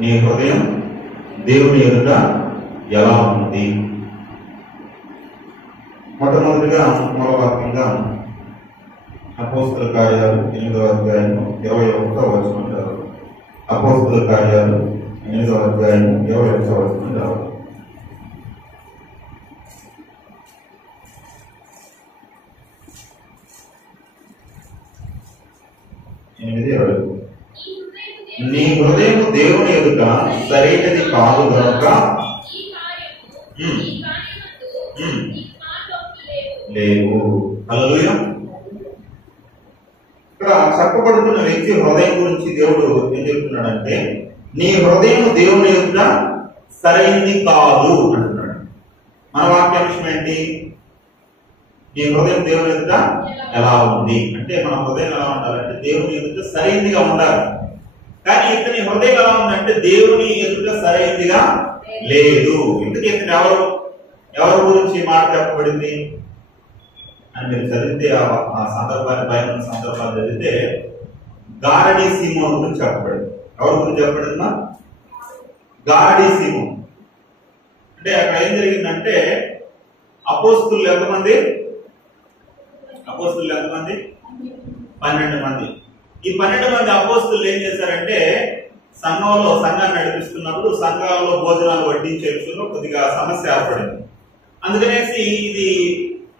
నీ హృదయం దేవుని ఎదుట ఎలా ఉంది? మొట్టమొదటిగా మూలవాక్యంగా అపోస్తల కార్యాలు 8వ అధ్యాయం 21వ వచనం. అపోస్తల కార్యాలు 8వ అధ్యాయం 21వ వచనం. 8:20. నీ హృదయం దేవుని ఎదుట సరైనది కాదు కనుక లేవు. హల్లెలూయా. ఇక్కడ చెప్పబడుతున్న వ్యక్తి హృదయం గురించి దేవుడు ఏం చెప్తున్నాడంటే, నీ హృదయం దేవుని ఎదుట సరైనది కాదు అంటున్నాడు. మన వాక్యాంశం ఏంటి? నీ హృదయం దేవుని ఎదుట ఎలా ఉంది అంటే, మన హృదయం ఎలా ఉండాలంటే దేవుని ఎదుట సరైనదిగా ఉండాలి. కానీ ఇతని హృదయం ఎలా ఉందంటే దేవుని ఎదుట సరైనదిగా లేదు. ఎందుకు ఇతను ఎవరి గురించి మాట చెప్పబడింది అని మీరు చదివితే ఆ సందర్భాన్ని బైబిల్ సందర్భాన్ని చదివితే గారడీ సీమోను గురించి చెప్పబడింది. ఎవరి గురించి చెప్పబడిందా? గారడీ సీమోను. అంటే అక్కడ ఏం జరిగిందంటే అపోస్తులు ఎంతమంది? 12 మంది. ఈ 12 మంది అపోస్తులు ఏం చేశారంటే సంఘాన్ని నడిపిస్తున్నప్పుడు సంఘాల్లో భోజనాలు వడ్డించే విషయంలో కొద్దిగా సమస్య ఏర్పడింది. అందుకనేసి ఇది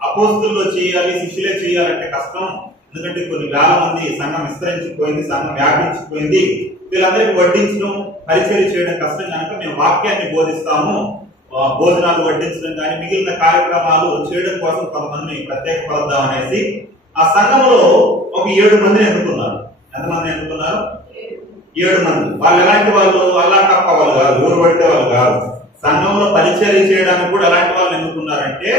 అపోస్తుల్లో చేయాలి, శిష్యులే చేయాలంటే కష్టం. ఎందుకంటే కొన్ని వేల మంది, సంఘం విస్తరించిపోయింది, సంఘం వ్యాపించిపోయింది. వీళ్ళందరికీ వడ్డించడం, పరిచయం చేయడం కష్టం కనుక మేము వాక్యాన్ని బోధిస్తాము, భోజనాలు వడ్డించడం కానీ మిగిలిన కార్యక్రమాలు చేయడం కోసం కొంతమందిని ప్రత్యేకపడదాం అనేసి ఆ సంఘంలో ఒక 7 మందిని ఎన్నుకున్నారు. ఎంతమందిని ఎన్నుకున్నారు? 7 మంది. వాళ్ళు ఎలాంటి వాళ్ళు? అల్లా తప్ప వాళ్ళు కాదు, ఊరు పడితే వాళ్ళు కాదు. సంఘంలో పరిచయం చేయడానికి కూడా ఎలాంటి వాళ్ళు ఎన్నుకున్నారంటే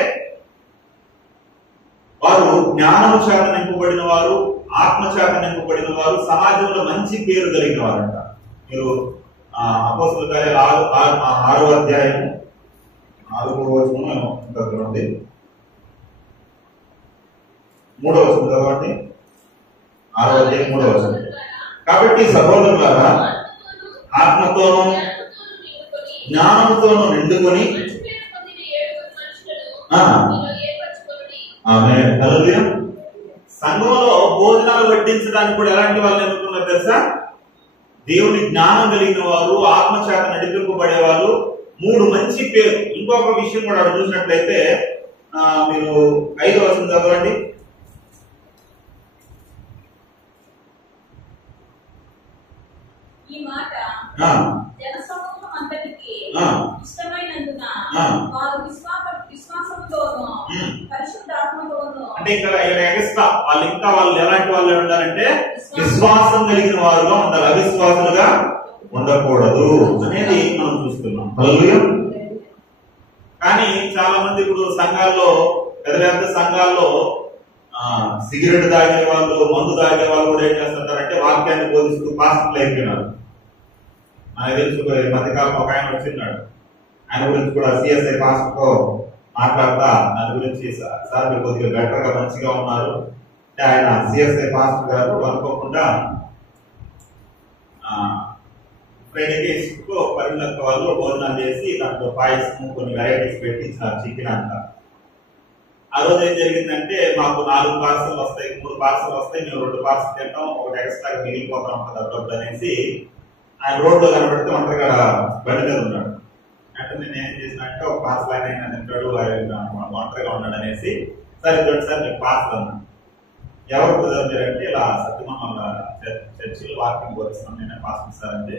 వారు జ్ఞానము చేత నింపబడిన వారు, ఆత్మ చేత నింపబడిన వారు, సమాజంలో మంచి పేరు కలిగిన వారంట. మీరు అపోస్తల కార్యాలు 6వ అధ్యాయం 4వ వచనం చదవండి, 3వ వచనం చదవండి. 6వ అధ్యాయం 3వ వచనం. కాబట్టి సహోదరులారా, ఆత్మతోనూ జ్ఞానంతోనూ నిండుకొని సంఘంలో భోజనాలు వడ్డించడానికి కూడా ఎలాంటి వాళ్ళని ఎన్నుకున్నారు తెలుసా? దేవుని జ్ఞానం కలిగిన వారు, ఆత్మచేత నడిపింపబడే వాళ్ళు, 3 మంచి పేరు. ఇంకొక విషయం కూడా చూసినట్లయితే మీరు 5వ వచనం చదవండి. ఈ మాట జనసమూహం అంతటికి ఇష్టమైనందున వారు విశ్వాసంతోనూ పరిశుద్ధాత్మతోనూ, అంటే ఇక్కడ వాళ్ళు ఎలాంటి వాళ్ళు ఉండాలంటే విశ్వాసం కలిగిన వారుగా ఉండాలి, అవిశ్వాసులుగా ఉండకూడదు అనేది మనం చూస్తున్నాం. హల్లెలూయా. కానీ చాలా మంది ఇప్పుడు సంఘాల్లో, పెద్ద సంఘాల్లో సిగరెట్ తాగే వాళ్ళు, మందు తాగే వాళ్ళు కూడా ఏం చేస్తుంటారంటే వాక్యాన్ని బోధిస్తూ పాస్టర్లు అయిపోయినారు. నాకు తెలుసు మధ్యకాలం ఒక ఆయన వచ్చిన్నాడు. ఆయన గురించి కూడా సిఎస్ఐ పాస్టర్తో మాట్లాడతా దాని గురించి, సార్ మీరు కొద్దిగా బెటర్ గా మంచిగా ఉన్నారు అంటే, ఆయన సిఎస్ఐ పాస్టర్ గారు అనుకోకుండా ఫ్రైడే పరిణత వాళ్ళు భోజనాలు చేసి దాంట్లో పాయసం కొన్ని వెరైటీస్ పెట్టి ఇచ్చినారు, చికెన్ అంట. ఆ రోజు ఏం జరిగిందంటే మాకు 4 పార్సల్ వస్తాయి, 3 పార్సల్ వస్తాయి, మేము 2 పార్సల్ తింటాం, ఒకటి ఎక్స్ట్రా మిగిలిపోతాం కదా డబ్బులు అనేసి ఆయన రోడ్లో కనబడితే ఒంటరిగా బండి మీద ఉన్నాడు. అంటే నేను ఏం చేసిన అంటే ఒక పార్సల్ ఆయన తింటాడు, ఒంటరిగా ఉన్నాడు అనేసి, సరే చూడండి సార్ మీకు పార్సల్ అన్నాడు. ఎవరు కుదరంటే ఇలా సత్యమల్ల చర్చిలో వాకింగ్ బోధిస్తాం, నేనే పార్సల్ సార్ అంటే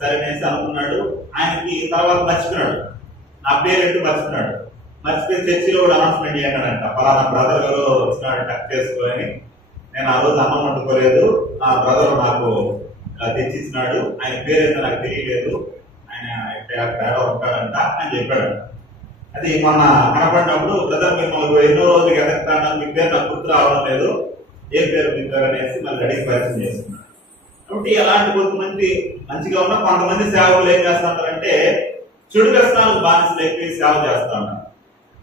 సరే అనేసి అనుకున్నాడు. ఆయనకి తర్వాత మర్చిపోయాడు, నా పేరేంటో మర్చిపోయాడు. మర్చిపోయి చర్చిలో కూడా అనౌన్స్మెంట్ చేయాలంట, పలానా బ్రదర్ గారు వచ్చినాడు టక్ చేసుకొని. నేను ఆ రోజు అన్నం వండుకోలేదు, నా బ్రదర్ నాకు తెచ్చిచ్చినాడు, ఆయన పేరేంటో నాకు తెలియలేదు, ఆయన తేడా ఉంటాడంట అని చెప్పాడంట. అది మొన్న కనపడినప్పుడు బ్రదర్ మిమ్మల్ని ఎన్నో రోజులకి ఎదగతాను, మీ పేరు నాకు గుర్తు రావడం లేదు, ఏ పేరు మీ పేరు అనేసి మళ్ళీ అడిగి పరిచయం చేస్తున్నాడు. కాబట్టి అలాంటి కొంతమంది మంచిగా ఉన్న కొంతమంది సేవకులు ఏం చేస్తారంటే చెడు వ్యసనాలకు బానిసలు అయిపోయి సేవ చేస్తా ఉన్నారు.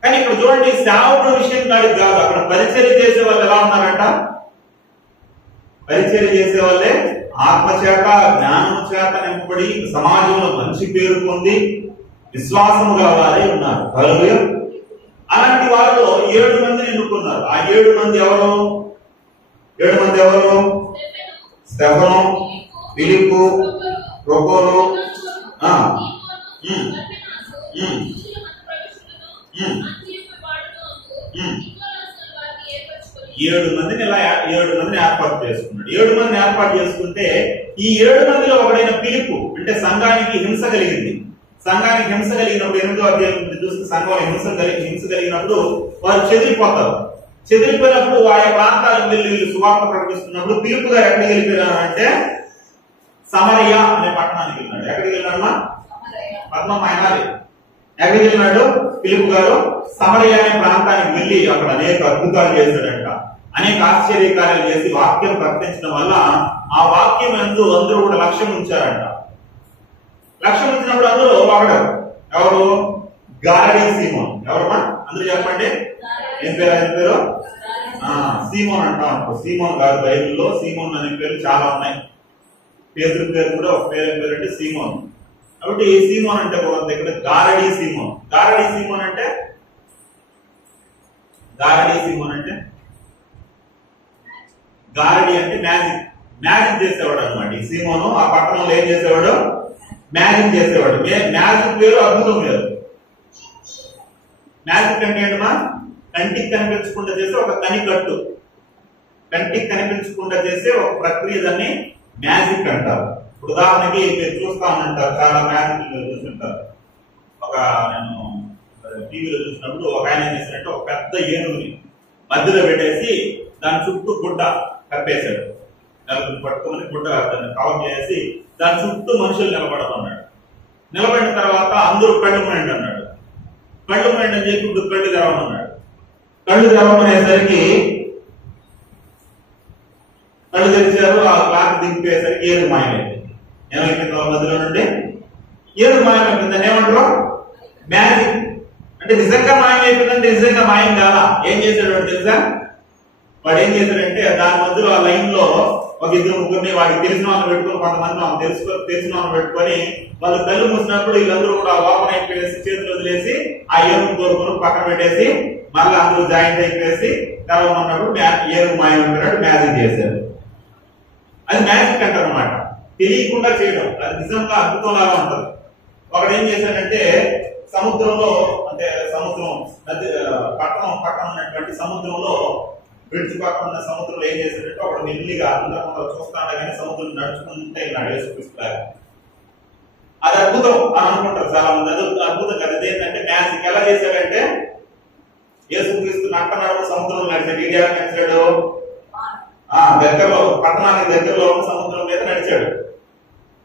కానీ ఇక్కడ చూడండి, సేవకుల విషయం కాడికి కాదు, అక్కడ పరిచర్య చేసే వాళ్ళు ఎలా ఉన్నారంట? పరిచర్య చేసే వాళ్ళే ఆత్మ చేత జ్ఞానము చేత నింపబడి సమాజంలో మంచి పేరు పొంది విశ్వాసము గల వారై ఉన్నారు. హల్లెలూయా. అలాంటి వారిలో 7 మందిని ఎన్నుకున్నారు. ఆ 7 మంది ఎవరు? 7 మంది ఎవరు? స్టెఫను, ఫిలిప్పు, ప్రొకోరు, ఏడు మందిని ఏర్పాటు చేసుకున్నాడు. 7 మందిని ఏర్పాటు చేసుకుంటే ఈ 7 మందిలో ఒకడైన ఫిలిప్పు, అంటే సంఘానికి హింస కలిగింది. సంఘానికి హింస కలిగినప్పుడు 8వ అధ్యాయం చూస్తే సంఘంలో హింస కలిగినప్పుడు వారు చెదిరిపోతారు. చెదిరిపోయినప్పుడు ఆయా ప్రాంతాలకు వెళ్ళి సువార్త ప్రకటిస్తున్నప్పుడు ఫిలిప్పు గారు ఎక్కడికి వెళ్ళిపోయారంటే సమరయ అనే పట్టణానికి వెళ్ళినాడు. ఎక్కడికి వెళ్ళాడమ్మా? పద్మమ్మ అయినాలి. ఎక్కడికి వెళ్ళినాడు ఫిలిప్పు గారు? సమరయ అనే ప్రాంతానికి వెళ్ళి అక్కడ అనేక అద్భుతాలు చేశాడంట. అనేక ఆశ్చర్యకార్యాలు చేసి వాక్యం ప్రకటించడం వల్ల ఆ వాక్యం అందరూ కూడా లక్ష్యం ఉంచారంట. లక్ష్యం ఉంచినప్పుడు అందరూ ఒకడు ఎవరు? గారడీ సీమోన్. ఎవరమ్మా? అందరూ చెప్పండి. ఏం పేరు ఆయన పేరు? సీమోన్ అంటా ఉంటారు. సీమోన్ కాదు, బైబిల్లో సీమోన్ అనే పేరు చాలా ఉన్నాయి. పేరు కూడా ఒక పేరు అంటే సీమోన్. కాబట్టి సీమోన్ అంటే ఇక్కడ గారడీ సీమోన్. గారడీ సీమోన్ అంటే గారడీ అంటే మ్యాజిక్ చేసేవాడు అనమాట. ఈ సీమోను ఆ పట్టణంలో ఏం చేసేవాడు? మ్యాజిక్ చేసేవాడు. మ్యాజిక్ పేరు అద్భుతం పేరు. మ్యాజిక్ అంటే ఏంటమ్మా? కంటికి కనిపించకుండా చేసే ఒక కనికట్టు, కంటికి కనిపించకుండా చేసే ఒక ప్రక్రియ, దాన్ని మ్యాజిక్ అంటారు. ఉదాహరణకి మీరు చూస్తా ఉంటారు, చాలా మ్యాజిక్ చూస్తుంటారు. నేను టీవీలో చూసినప్పుడు ఒక ఆయన ఏం చేశారంటే ఒక పెద్ద ఏనుగుని మధ్యలో పెట్టేసి దాని చుట్టూ గుడ్డ కప్పేశాడు. పట్టుకొని గుడ్డ దాన్ని కవర్ చేసి దాని చుట్టూ మనుషులు నిలబడమన్నాడు. నిలబడిన తర్వాత అందరూ కళ్ళు మూయండి అన్నాడు. కళ్ళు మూయండి అని చెప్పి ఇప్పుడు కళ్ళు తెరవమన్నాడు. కళ్ళు తెరవమనేసరికి కళ్ళు తెరిచారు. ఆ క్లాత్ దింపేసరికి ఏనుగు మాయమైంది. ఏమైపోయింది? వాళ్ళ మధ్యలో నుండి ఏనుగు మాయమైపోయింది. దాన్ని ఏమంటారు? మ్యాజిక్. అంటే నిజంగా మాయమైపోయిందంటే నిజంగా మాయం కాదా? ఏం చేశాడు తెలుసా? వాడు ఏం చేశాడంటే దాని మధ్యలో ఆ లైన్ లో ఒక 2-3 వాడికి తెలిసిన వాళ్ళని పెట్టుకొని, కొంతమంది తెలిసిన వాళ్ళని పెట్టుకొని వాళ్ళు కళ్ళు మూసినప్పుడు వీళ్ళందరూ కూడా ఓపెన్ అయిపోయేసి చేతులు వదిలేసి ఆ ఏనుగు కోరుకుని పక్కన పెట్టేసి మళ్ళీ అందరూ జాయింట్ అయిపోయేసి తెరవమన్నప్పుడు ఏనుగు మాయమైపోయినట్టు మ్యాజిక్ చేశారు. అది మ్యాజిక్ అంటారు అనమాట. తెలియకుండా చేయడం, అది నిజంగా అద్భుతం లాగా ఉంటుంది. ఒకడు ఏం చేశాడంటే సముద్రంలో, అంటే సముద్రం పట్టణం పక్కన ఉన్నటువంటి సముద్రంలో, బ్రిడ్జ్ పక్కన ఉన్న సముద్రంలో ఏం చేశాడంటే ఒకడు మెల్లిగా అందరూ చూస్తాడు కానీ సముద్రం నడుచుకుంటే ఇలా యేసుక్రీస్తులాగా. అది అద్భుతం అని అనుకుంటారు చాలా మంది. అది అద్భుతం కదా. అదేంటంటే మ్యాజిక్. ఎలా చేశాడంటే యేసుక్రీస్తు నడవ సముద్రంలో నడిచాడు. ఇది ఎలా నడిచాడు? దగ్గరలో, పట్టణానికి దగ్గరలో ఉన్న సముద్రం మీద నడిచాడు.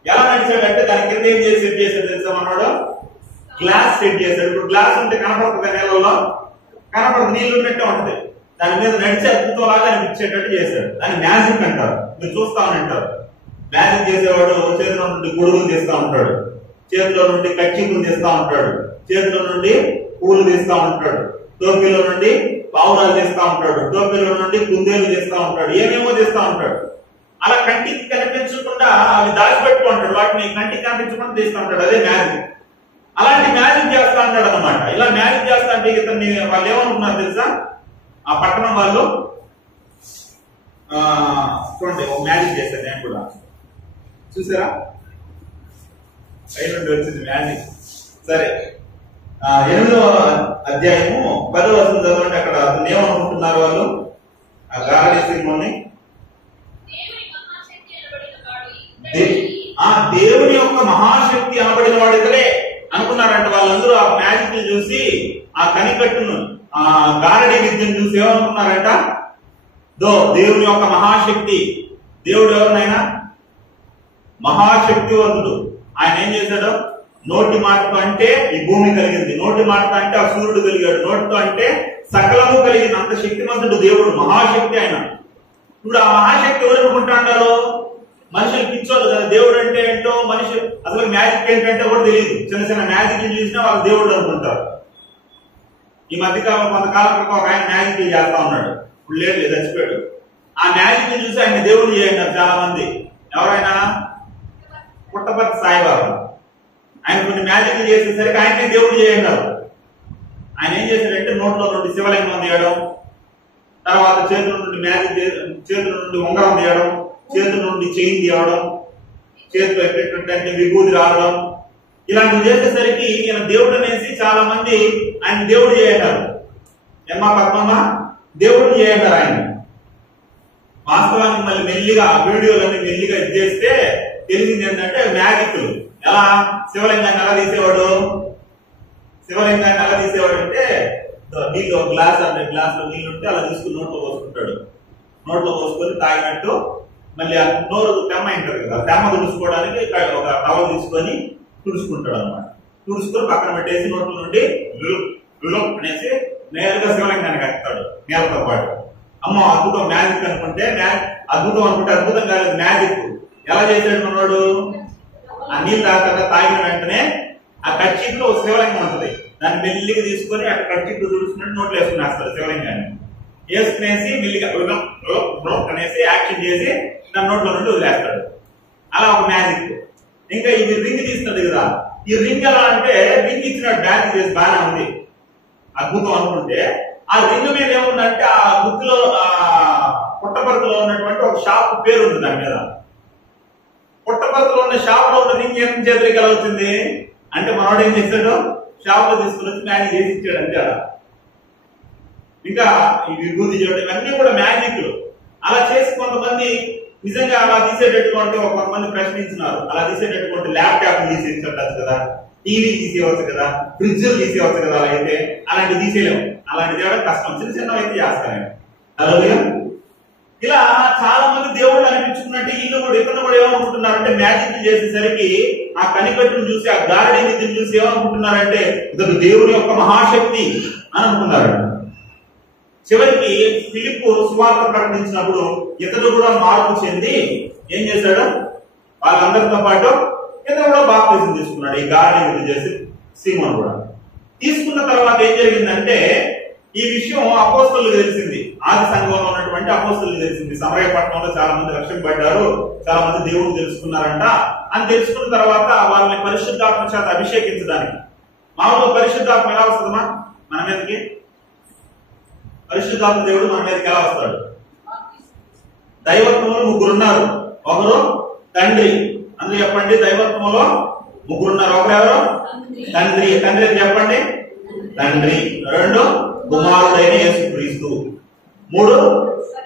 ఎలా నడిచాడంటే దాని కింద ఏం చేసి సెట్ చేశాడు తెలుసా మనోడు? గ్లాస్ సెట్ చేశాడు. ఇప్పుడు గ్లాస్ ఉంటే కనపడుతుంది, నీళ్ళలో కనపడుతుంది, నీళ్ళు ఉన్నట్టే ఉంటుంది. దాని మీద నడిచే అద్భుతం లాగా అనిపించేటట్టు చేశాడు. దాన్ని మ్యాజిక్ అంటారు. మీరు చూస్తామని అంటారు. మ్యాజిక్ చేసేవాడు చేతిలో నుండి గొడుగులు తీస్తా ఉంటాడు, చేతిలో నుండి కచ్చిపులు తీస్తా ఉంటాడు, చేతిలో నుండి పూలు తీస్తా ఉంటాడు, టోపీలో నుండి పావురాలు తీస్తా ఉంటాడు, టోపీలో నుండి కుందేలు తీస్తా ఉంటాడు, ఏమేమో తీస్తా ఉంటాడు. అలా కంటికి కనిపించకుండా అవి దాచిపెట్టుకుంటాడు. వాటిని కంటికి కనిపించకుండా తీస్తా ఉంటాడు. అదే మ్యాజిక్. అలాంటి మ్యాజిక్ చేస్తా ఉంటాడు అనమాట. ఇలా మ్యాజిక్ చేస్తా అంటే ఇతన్ని వాళ్ళు ఏమనుకున్నారు తెలుసా? ఆ పట్టణం వాళ్ళు చూడండి, ఒక మ్యాజిక్ చేశారు. నేను కూడా చూసారా? నుండి వచ్చింది మ్యాజిక్. సరే, 8వ అధ్యాయము 10వ వచనం చదవండి. అక్కడ అతను ఏమనుకుంటున్నారు వాళ్ళు? ఆ గారడీ సీమోన్ని దేవుని యొక్క మహాశక్తి అనబడిన వాడు ఇతడే అనుకున్నారంట. వాళ్ళందరూ ఆ మ్యాజిక్ ని చూసి, ఆ కనికట్టును, ఆ గారడీ విద్యను చూసి ఏమనుకున్నారంట? దేవుని యొక్క మహాశక్తి. దేవుడు ఎవరినైనా మహాశక్తివంతుడు. ఆయన ఏం చేశాడు? నోటి మాటతో అంటే ఈ భూమి కలిగింది, నోటి మాటతో అంటే ఆ సూర్యుడు కలిగాడు, నోటితో అంటే సకలము కలిగింది. అంత శక్తివంతుడు దేవుడు, మహాశక్తి ఆయన. ఇప్పుడు ఆ మహాశక్తి ఎవరు అనుకుంటాంటారు? మనుషులు పిచ్చోళ్ళు కదా. దేవుడు అంటే ఏంటో మనిషి అసలు మ్యాజిక్ ఏంటంటే కూడా తెలియదు. చిన్న చిన్న మ్యాజిక్ చూసినా వాళ్ళు దేవుడు అనుకుంటారు. ఈ మధ్యకాలం కొంతకాలం క్రితం ఒక ఆయన మ్యాజిక్ చేస్తా ఉన్నాడు. ఇప్పుడు లేదు, చచ్చిపోయాడు. ఆ మ్యాజిక్ చూసి ఆయన దేవుడు చేయండి చాలా మంది. ఎవరైనా పుట్టపర్తి సాయిబాబా. ఆయన కొన్ని మ్యాజిక్లు చేసేసరికి ఆయనే దేవుడు చేయగలరు. ఆయన ఏం చేశాడంటే నోట్లో నుండి శివలింగం తీయడం, తర్వాత చేతుల నుండి చేతుల నుండి ఉంగరం తీయడం, చేతుల నుండి చైన్ తీయడం, చేతిలో ఎక్కడంటే విభూతి రావడం, ఇలాంటివి చేసేసరికి ఈయన దేవుడు అనేసి చాలా మంది ఆయన దేవుడు చేయగలరు. ఏమ్మా పద్మమ్మ, దేవుడు చేయగలరు ఆయన. వాస్తవానికి మళ్ళీ మెల్లిగా వీడియోలన్నీ మెల్లిగా ఇది చేస్తే తెలిసింది ఏంటంటే మ్యాజిక్లు. ఎలా శివలింగాన్ని ఎలా తీసేవాడు? శివలింగాన్ని ఎలా తీసేవాడు అంటే నీళ్ళు గ్లాస్ అంటే గ్లాస్ లో నీళ్ళు ఉంటే అలా తీసుకుని నోట్లో పోసుకుంటాడు. నోట్లో పోసుకొని తాగినట్టు మళ్ళీ ఆ నోరు తెమ్మ ఉంటుంది కదా, తెమ్మ తుడుచుకోవడానికి ఒక టవల్ తీసుకొని తుడుచుకుంటాడు అనమాట. తుడుచుకొని పక్కన పెట్టేసి నోట్ల నుండి అనేసి నేరుగా శివలింగాన్ని కట్టుతాడు నేలతో పాటు. అమ్మ అద్భుతం, మ్యాజిక్ అనుకుంటే అద్భుతం అనుకుంటే అద్భుతం కాలేదు, మ్యాజిక్. ఎలా చేసాడు మనోడు? ఆ నీళ్ళు తాగిన వెంటనే ఆ కర్చీఫ్ లో శివలింగం ఉంటుంది, దాన్ని మెల్లిగా తీసుకొని అక్కడ కర్చీఫ్ తుడుచుకున్నట్టు నోట్లు వేసుకునేస్తారు శివలింగాన్ని. వేసుకునేసి మెల్లిగా అనేసి యాక్షన్ చేసి దాని నోట్ల నుండి వదిలేస్తాడు. అలా ఒక మ్యాజిక్. ఇంకా ఇది రింగ్ తీస్తుంది కదా, ఈ రింగ్ ఎలా అంటే రింగ్ ఇచ్చినట్టు మ్యాజిక్ చేసి బాగానే ఉంది, అద్భుతం అనుకుంటే ఆ రింగ్ మీద ఏముందంటే ఆ గుర్తులో పుట్టపర్తిలో ఉన్నటువంటి ఒక షాప్ పేరు ఉంది దాని మీద. పుట్టపర్తిలో ఉన్న షాప్ లో ఉన్న రింగ్ ఏం చేతులకి ఎలా వచ్చింది అంటే మనోడు ఏం చేశాడు? షాప్ లో తీసుకుని వచ్చి మ్యాజిక్ చేసి ఇచ్చాడు అంతే. అలా ఇంకా ఈ విభూతి చేయడం ఇవన్నీ కూడా మ్యాజిక్లు. అలా చేసి కొంతమంది నిజంగా అలా తీసేటటువంటి కొంతమంది ప్రశ్నించినారు. అలా తీసేటటువంటి ల్యాప్టాప్ తీసేయచ్చు కదా, టీవీ తీసేయవచ్చు కదా, ఫ్రిడ్జ్ తీసేయవచ్చు కదా. అలా అయితే అలాంటివి తీసేయలేము, అలాంటి చేయడం కష్టం. చిన్న చిన్న అయితే చేస్తాను. అలాగే ఇలా చాలా మంది దేవుళ్ళు అనిపించుకున్నట్టు వీళ్ళు కూడా ఇతను కూడా ఏమనుకుంటున్నారంటే మ్యాజిక్ చేసేసరికి ఆ కనికట్టును చూసి ఆ గారడీ విద్యను చూసి ఏమనుకుంటున్నారంటే ఇతను దేవుని యొక్క మహాశక్తి అని అనుకున్నారంట. చివరికి ఫిలిప్పు సువార్త ప్రకటించినప్పుడు ఇతడు కూడా మార్పు చెంది ఏం చేశాడు? వాళ్ళందరితో పాటు ఇతను కూడా బాప్తిజం తీసుకున్నాడు. ఈ గారడీ విద్య చేసి సీమోను కూడా తీసుకున్న తర్వాత ఏం జరిగిందంటే ఈ విషయం అపోస్తలులకు తెలిసింది. ఆది సంఘంలో ఉన్నటువంటి అపోస్తలులకు తెలిసింది. సమరయ పట్టణంలో చాలా మంది రక్షింపబడ్డారు, చాలా మంది దేవుడు తెలుసుకున్నారంట అని తెలుసుకున్న తర్వాత వాళ్ళని పరిశుద్ధాత్మ చేత అభిషేకించడానికి. మామూలుగా పరిశుద్ధాత్మ ఎలా వస్తుందమ్మా మన మీదకి? పరిశుద్ధాత్మ దేవుడు మన మీదకి ఎలా వస్తాడు? దైవత్వములు ముగ్గురున్నారు. ఒకరు తండ్రి, అందులో చెప్పండి. దైవత్వములో ముగ్గురున్నారు. ఒకరెవరు? తండ్రి. తండ్రి చెప్పండి. తండ్రి. రెండు కుమారుడైన యేసుక్రీస్తు. మూడు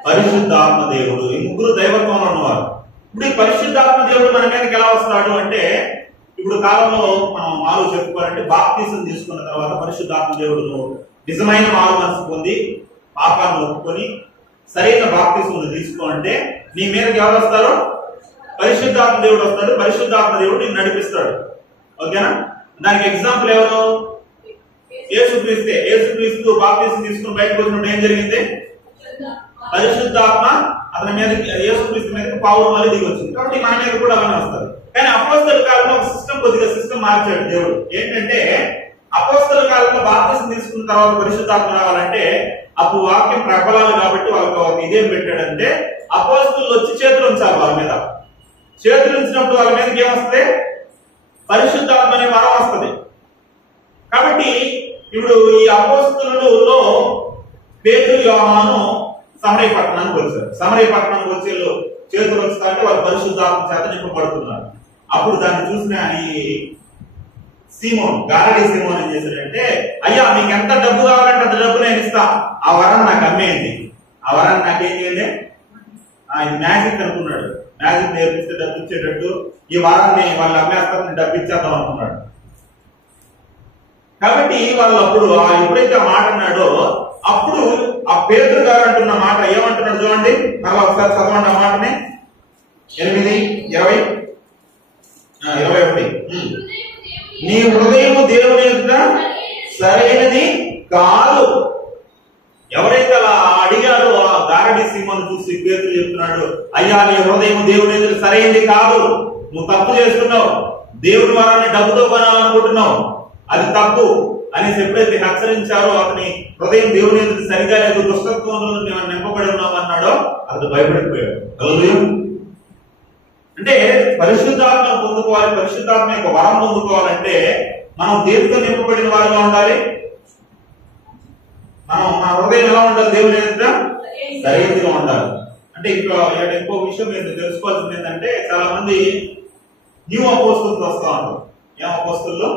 పరిశుద్ధాత్మ దేవుడు. ఈ ముగ్గురు దైవత్వంలో ఉన్నవారు. ఇప్పుడు ఈ పరిశుద్ధాత్మ దేవుడు మన మీదకి ఎలా వస్తాడు అంటే ఇప్పుడు కాలంలో మనం మాలు చెప్పుకోవాలంటే బాప్తిజం తీసుకున్న తర్వాత పరిశుద్ధాత్మ దేవుడు నిజమైన మారు మనసు పొంది పాపాలను ఒప్పుకొని సరైన బాప్తిజం తీసుకోవాలంటే నీ మీదకి ఎవరు వస్తారు? పరిశుద్ధాత్మ దేవుడు వస్తాడు. పరిశుద్ధాత్మ దేవుడు నిన్ను నడిపిస్తాడు. ఓకేనా? దానికి ఎగ్జాంపుల్ ఎవరు? యేసుక్రీస్తే. యేసుక్రీస్తు బాప్తిజం తీసుకుని బయటకు వచ్చినప్పుడు ఏం జరిగింది? పరిశుద్ధాత్మ అతని మీదకి, యేసుక్రీస్తు మీదకి పావురం మళ్ళీ దిగి వచ్చింది. కాబట్టి మన మీద కూడా అలానే వస్తారు. కానీ అపోస్తల కాలంలో ఒక కొద్దిగా సిస్టమ్ మార్చాడు దేవుడు. ఏంటంటే అపోస్తల కాలంలో బాప్తిజం తీసుకున్న తర్వాత పరిశుద్ధాత్మ రావాలంటే అప్పుడు వాక్యం ప్రబలాలి కాబట్టి వాళ్ళకి ఒక ఇదేం పెట్టాడంటే అపోస్తలు వచ్చి చేతులు ఉంచాలి వాళ్ళ మీద. చేతులు ఉంచినప్పుడు వాళ్ళ మీదకి ఏమొస్తుంది? పరిశుద్ధాత్మ అనే వరం వస్తుంది. కాబట్టి ఇప్పుడు ఈ అపోస్తలులో పేతురు, యోహాను సమరయ పట్టణానికి వచ్చారు. సమరయ పట్టణానికి వచ్చే చేతులు వస్తారంటే వాళ్ళు పరిశుద్ధాత్మ చేత నింపబడుతున్నారు. అప్పుడు దాన్ని చూసిన ఈ సీమోన్, గారడీ సీమోన్ ఏం చేశాడంటే అయ్యా మీకు ఎంత డబ్బు కావాలంటే అంత డబ్బు నేను ఇస్తా, ఆ వరాన్ని నాకు అమ్మేయండి, ఆ వరాన్ని నాకేం చేయండి. ఇది మ్యాజిక్ అనుకున్నాడు. మ్యాజిక్ నేర్పిస్తే డబ్బు ఇచ్చేటట్టు ఈ వరాన్ని వాళ్ళు అమ్మేస్తారని డబ్బు ఇచ్చేద్దాం అనుకున్నాడు. కాబట్టి వాళ్ళు అప్పుడు ఎప్పుడైతే ఆ మాట అన్నాడో అప్పుడు ఆ పేతురు గారు అంటున్న మాట ఏమంటున్నాడు చూడండి. మరలా ఒకసారి చదవండి ఆ మాటని. 8:20-21 నీ హృదయము దేవుని యొక్క సరైనది కాదు. ఎవరైతే అలా అడిగారో ఆ గారడీ సీమోను చూసి పేతురు చెప్తున్నాడు, అయ్యా నీ హృదయం దేవుని ఎదురు సరైనది కాదు, నువ్వు తప్పు చేస్తున్నావు, దేవుడి వరాన్ని డబ్బుతో కొనాలనుకుంటున్నావు, అది తప్పు అనేసి ఎప్పుడైతే హెచ్చరించారో అతని హృదయం దేవుని ఎదురు సరిగా లేదు, దుష్టత్వంలో నింపబడి ఉన్నావు అన్నాడో అతడు భయపడిపోయాడు. అంటే పరిశుద్ధాత్మ పొందుకోవాలి, పరిశుద్ధాత్మ యొక్క వరం పొందుకోవాలంటే మనం దేనితో నింపబడిన వారిగా ఉండాలి. మనం మన హృదయం ఎలా ఉండాలి? దేవుని ఎదుట సరైనదిగా ఉండాలి. అంటే ఇక్కడ ఇంకో విషయం మీరు తెలుసుకోవాల్సింది ఏంటంటే, చాలా మంది న్యూ అపోస్తులు వస్తా ఉంటారు. ఏం అపోస్తుల్లో?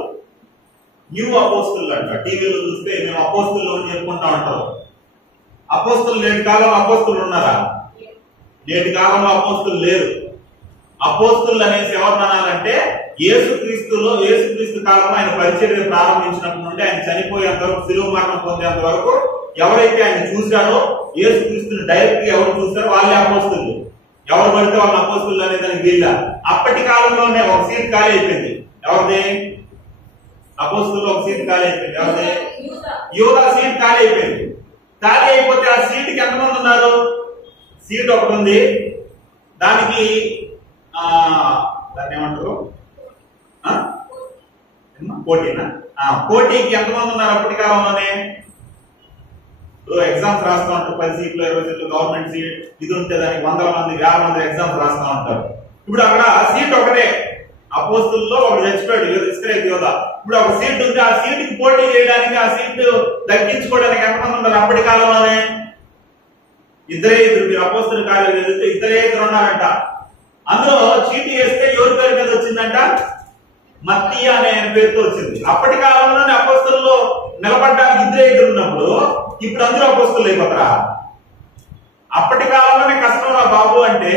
న్యూ అపోస్తులు అంట. టీవీలో చూస్తే మేము అపోస్తులు అని చెప్పుకుంటా ఉంటారు. అపోస్తులు నేటి కాలంలో అపోస్తులు ఉన్నారా? నేటి కాలంలో అపోస్తులు లేరు. అపోస్తులు అనేసి ఎవరు అనాలంటే, యేసుక్రీస్తు కాలంలో ఆయన పరిచర్య ప్రారంభించినప్పటి నుండి ఆయన చనిపోయేంత వరకు, శిలువ మరణం పొందేంత వరకు ఎవరైతే ఆయన చూశారో, యేసుక్రీస్తుని డైరెక్ట్ గా ఎవరు చూశారో వాళ్ళే అపోస్తులు. ఎవరు పడితే వాళ్ళ అపోస్తులు అనే దానికి వీళ్ళ. అప్పటి కాలంలోనే ఒక సీట్ ఖాళీ అయిపోయింది. ఎవరిది? అపోస్తులు ఒక సీట్ ఖాళీ అయిపోయింది. ఎవరిది? యూదా సీట్ ఖాళీ అయిపోయింది. ఖాళీ అయిపోతే ఆ సీట్కి ఎంతమంది ఉన్నారు? సీట్ ఒకటి ఉంది, దానికి దాన్ని ఏమంటారు, పోటీనా? పోటీకి ఎంతమంది ఉన్నారు అప్పటి కాలంలోనే? ఎగ్జామ్స్ రాస్తా ఉంటారు. 10 సీట్లు 20 సీట్లు గవర్నమెంట్ సీట్ ఇది ఉంటే దానికి 100 మంది 50 మంది ఎగ్జామ్స్ రాస్తా ఉంటారు. ఇప్పుడు అక్కడ సీట్ ఒకటే. అపోస్తుల్లో ఒకటి చచ్చిపోయాడు, ఇస్కరియోతు యూదా. ఇప్పుడు ఒక సీట్ ఉంది, ఆ సీటుకి పోటీ చేయడానికి, ఆ సీట్ దక్కించుకోవడానికి ఎంతమంది ఉన్నారు అప్పటి కాలంలోనే? ఇద్దరు. మీరు అపోస్తుల కార్యాలు చదివితే ఇద్దరు ఉన్నారంట. అందులో చీటీ వేస్తే ఎవరి పేరు మీద వచ్చిందంట? మత్తయి అనే పేరుతో వచ్చింది. అప్పటి కాలంలోనే అపోస్తుల్లో నిలబడ్డానికి ఇద్దరు ఉన్నప్పుడు ఇప్పుడు అందరూ అపోస్తులు అయిపోతారా? అప్పటి కాలంలోనే కష్టం రా బాబు అంటే,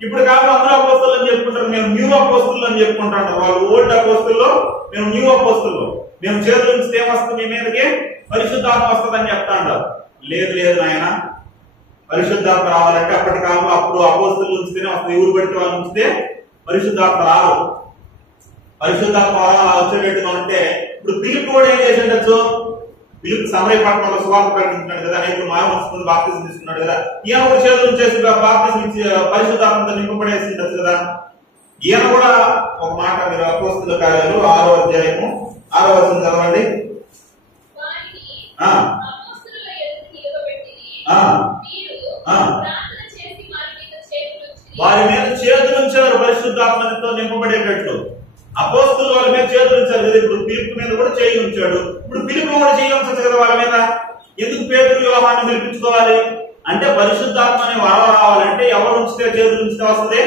ఇప్పుడు కాలంలో అందరూ అపోస్తులు అని చెప్పుకుంటారు. మేము న్యూ అపోస్తులు అని చెప్పుకుంటారు. వాళ్ళు ఓల్డ్ అపోస్తుల్లో, మేము న్యూ అపోస్తులు. మేము చేతుల నుంచి ఏమొస్తుంది? మీ మీదకి పరిశుద్ధాత్మ వస్తుంది అని చెప్తా ఉంటారు. లేదు నాయన, పరిశుద్ధాత్మ రావాలంటే అప్పటి కాలంలో అప్పుడు అపోస్తులు ఉంచితేనే వస్తుంది. ఊరు పెట్టి వాళ్ళు ఉంచితే పరిశుద్ధాత్మ రాదు. పరిశుద్ధాత్మ వచ్చేటట్టుగా ఉంటే, ఇప్పుడు పిలుపు కూడా ఏం చేసి ఉండొచ్చు? పిలుపు సమరయ పట్టణంలో సువార్త ప్రకటించున్నాడు కదా, ఇప్పుడు మానవ బాప్తిజం తీసుకున్నాడు కదా, ఈయన కూడా చేతులు చేసి బాప్తిజం ఇచ్చి పరిశుద్ధాత్మతో నింపబడేసి ఉండొచ్చు కదా. ఈయన కూడా ఒక మాట, మీరు అపోస్తుల కార్యాలు 6వ అధ్యాయము 6వ వచనం చదవండి. వారి మీద చేతులు ఉంచారు పరిశుద్ధాత్మతో నింపబడేటట్లు. అపోస్తులు వాళ్ళ మీద చేతులు ఉంచారు కదా, ఇప్పుడు పిలుపు మీద కూడా చేయి ఉంచాడు. ఇప్పుడు పిలుపు కూడా చేయి ఉంచచ్చు కదా వాళ్ళ మీద. ఎందుకు పేతురు యోహాన్ని పిలిపించుకోవాలి అంటే, పరిశుద్ధాత్మ అనే వరం రావాలంటే ఎవరు ఉంచితే చేతులు ఉంచితే వస్తుంది,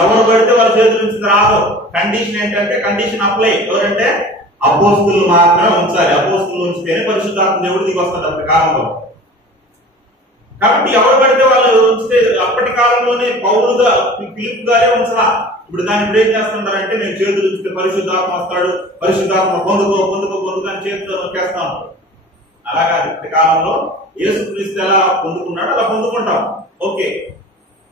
ఎవరు పడితే వాళ్ళ చేతులు ఉంచితే రాదు. కండిషన్ ఏంటంటే, కండిషన్ అప్లై. ఎవరంటే అపోస్తులు మాత్రమే ఉంచాలి. అపోస్తులు ఉంచితేనే పరిశుద్ధాత్మ దేవుడు దిగి వస్తుంది అప్పటి కాలంలో. కాబట్టి ఎవరు పడితే వాళ్ళు ఉంచితే, అప్పటి కాలంలోనే పౌరుగా పిలుపు గారే ఉంచరా. ఇప్పుడు దాన్ని ఇప్పుడు ఏం చేస్తుంటారంటే, నేను చేతులు ఉంచితే పరిశుద్ధాత్మ వస్తాడు, పరిశుద్ధాత్మ పొందుకో అని చేతితో నొక్కేస్తాం. అలాగా ఇప్పటి కాలంలో యేసుక్రీస్తు ఎలా పొందుకున్నాడో అలా పొందుకుంటాం. ఓకే,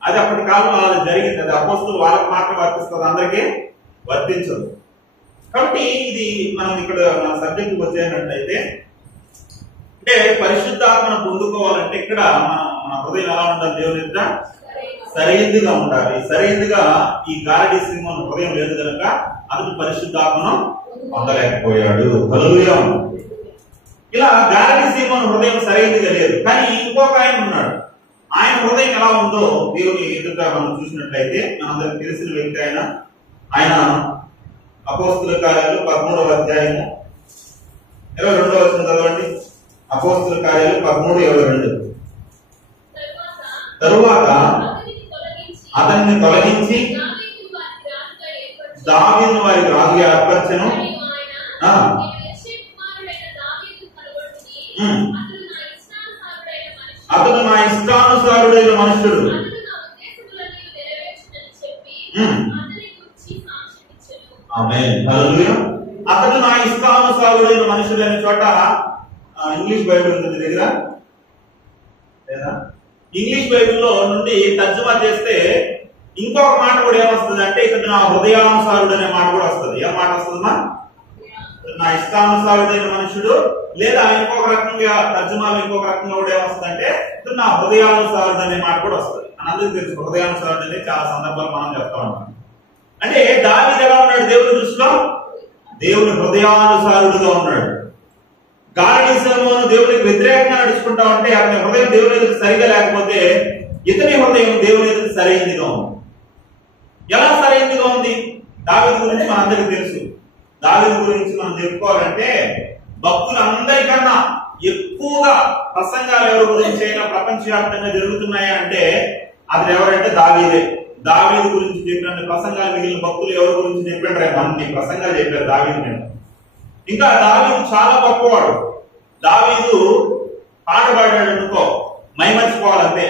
అది అప్పటి కాలంలో అలా జరిగింది. అది అపోస్తులు వాళ్ళకి మాత్రం వర్తిస్తుంది, అందరికీ వర్తించదు. కాబట్టి ఇది మనం ఇక్కడ మన సబ్జెక్ట్ వచ్చేటట్లయితే, అంటే పరిశుద్ధాత్మను పొందుకోవాలంటే ఇక్కడ మన హృదయం ఎలా ఉండాలి? దేవుని ఎదుట సరైనదిగా ఉండాలి. సరైనదిగా ఈ గారడీ సింహం హృదయం లేదు కనుక అతను పరిశుద్ధాత్మను పొందలేకపోయాడు. హల్లెలూయా. ఇలా గారడీ సింహం హృదయం సరైనదిగా లేదు. కానీ ఇంకొక ఆయన ఉన్నాడు. ఆయన హృదయం ఎలా ఉందో దేవుని ఎదుట మనం చూసినట్లయితే మనందరికి తెలిసిన వ్యక్తి ఆయన అపోస్తుల కార్యాలు 13వ అధ్యాయము 22వ వచనం చదవండి. అపోస్తుల కార్యాలు 13:22. తరువాత అతన్ని తొలగించి దావీదును వారికి రాజుగా ఏర్పరచెను. అతడు నా ఇష్టానుసారుడైన మనుషుడు. ఆమేన్. హల్లెలూయా. అతడు నా ఇష్టానుసారుడైన మనుషుడు అనే చోట ఇంగ్లీష్ బైబిల్ ఉంది మీ దగ్గర లేదా? ఇంగ్లీష్ బైబిల్లో నుండి తర్జుమా చేస్తే ఇంకొక మాట కూడా ఏమొస్తుంది అంటే, ఇక్కడ నా హృదయానుసారుడు అనే మాట కూడా వస్తుంది. ఏం మాట వస్తుందమ్మా? నా ఇష్టానుసారుడైన మనుషుడు. లేదా ఇంకొక రకంగా తర్జుమాలో ఇంకొక రకంగా కూడా ఏమొస్తుందంటే, ఇక్కడ నా హృదయానుసారుడు అనే మాట కూడా వస్తుంది. అందరికీ తెలుసు హృదయానుసారుడు అనేది చాలా సందర్భాలు మనం చెప్తా ఉంటాం. అంటే దావీదు ఎలా ఉన్నాడు దేవుని దృష్టిలో? దేవుని హృదయానుసారుడుగా ఉన్నాడు. గారడీ సింహం దేవునికి వ్యతిరేకంగా నడుచుకుంటా ఉంటే అతని హృదయం దేవుని ఎదురు సరిగా లేకపోతే ఇతని హృదయం దేవుని ఎదురు సరైనదిగా ఉంది. ఎలా సరైనదిగా ఉంది? దావీదు గురించి మనందరికీ తెలుసు. దావీదు గురించి మనం చెప్పుకోవాలంటే భక్తులందరికన్నా ఎక్కువగా ప్రసంగాలు ఎవరి గురించి అయినా ప్రపంచవ్యాప్తంగా జరుగుతున్నాయా అంటే అది ఎవరంటే దావీదే. దావీదు గురించి చెప్పిన ప్రసంగాలు మిగిలిన భక్తులు ఎవరి గురించి చెప్పారు? అన్ని ప్రసంగాలు చెప్పారు దావీదు మీద. ఇంకా దావీదు చాలా గొప్పవాడు. దావీదు పాట పాడాడు అనుకో మైమర్చిపోవాలంతే.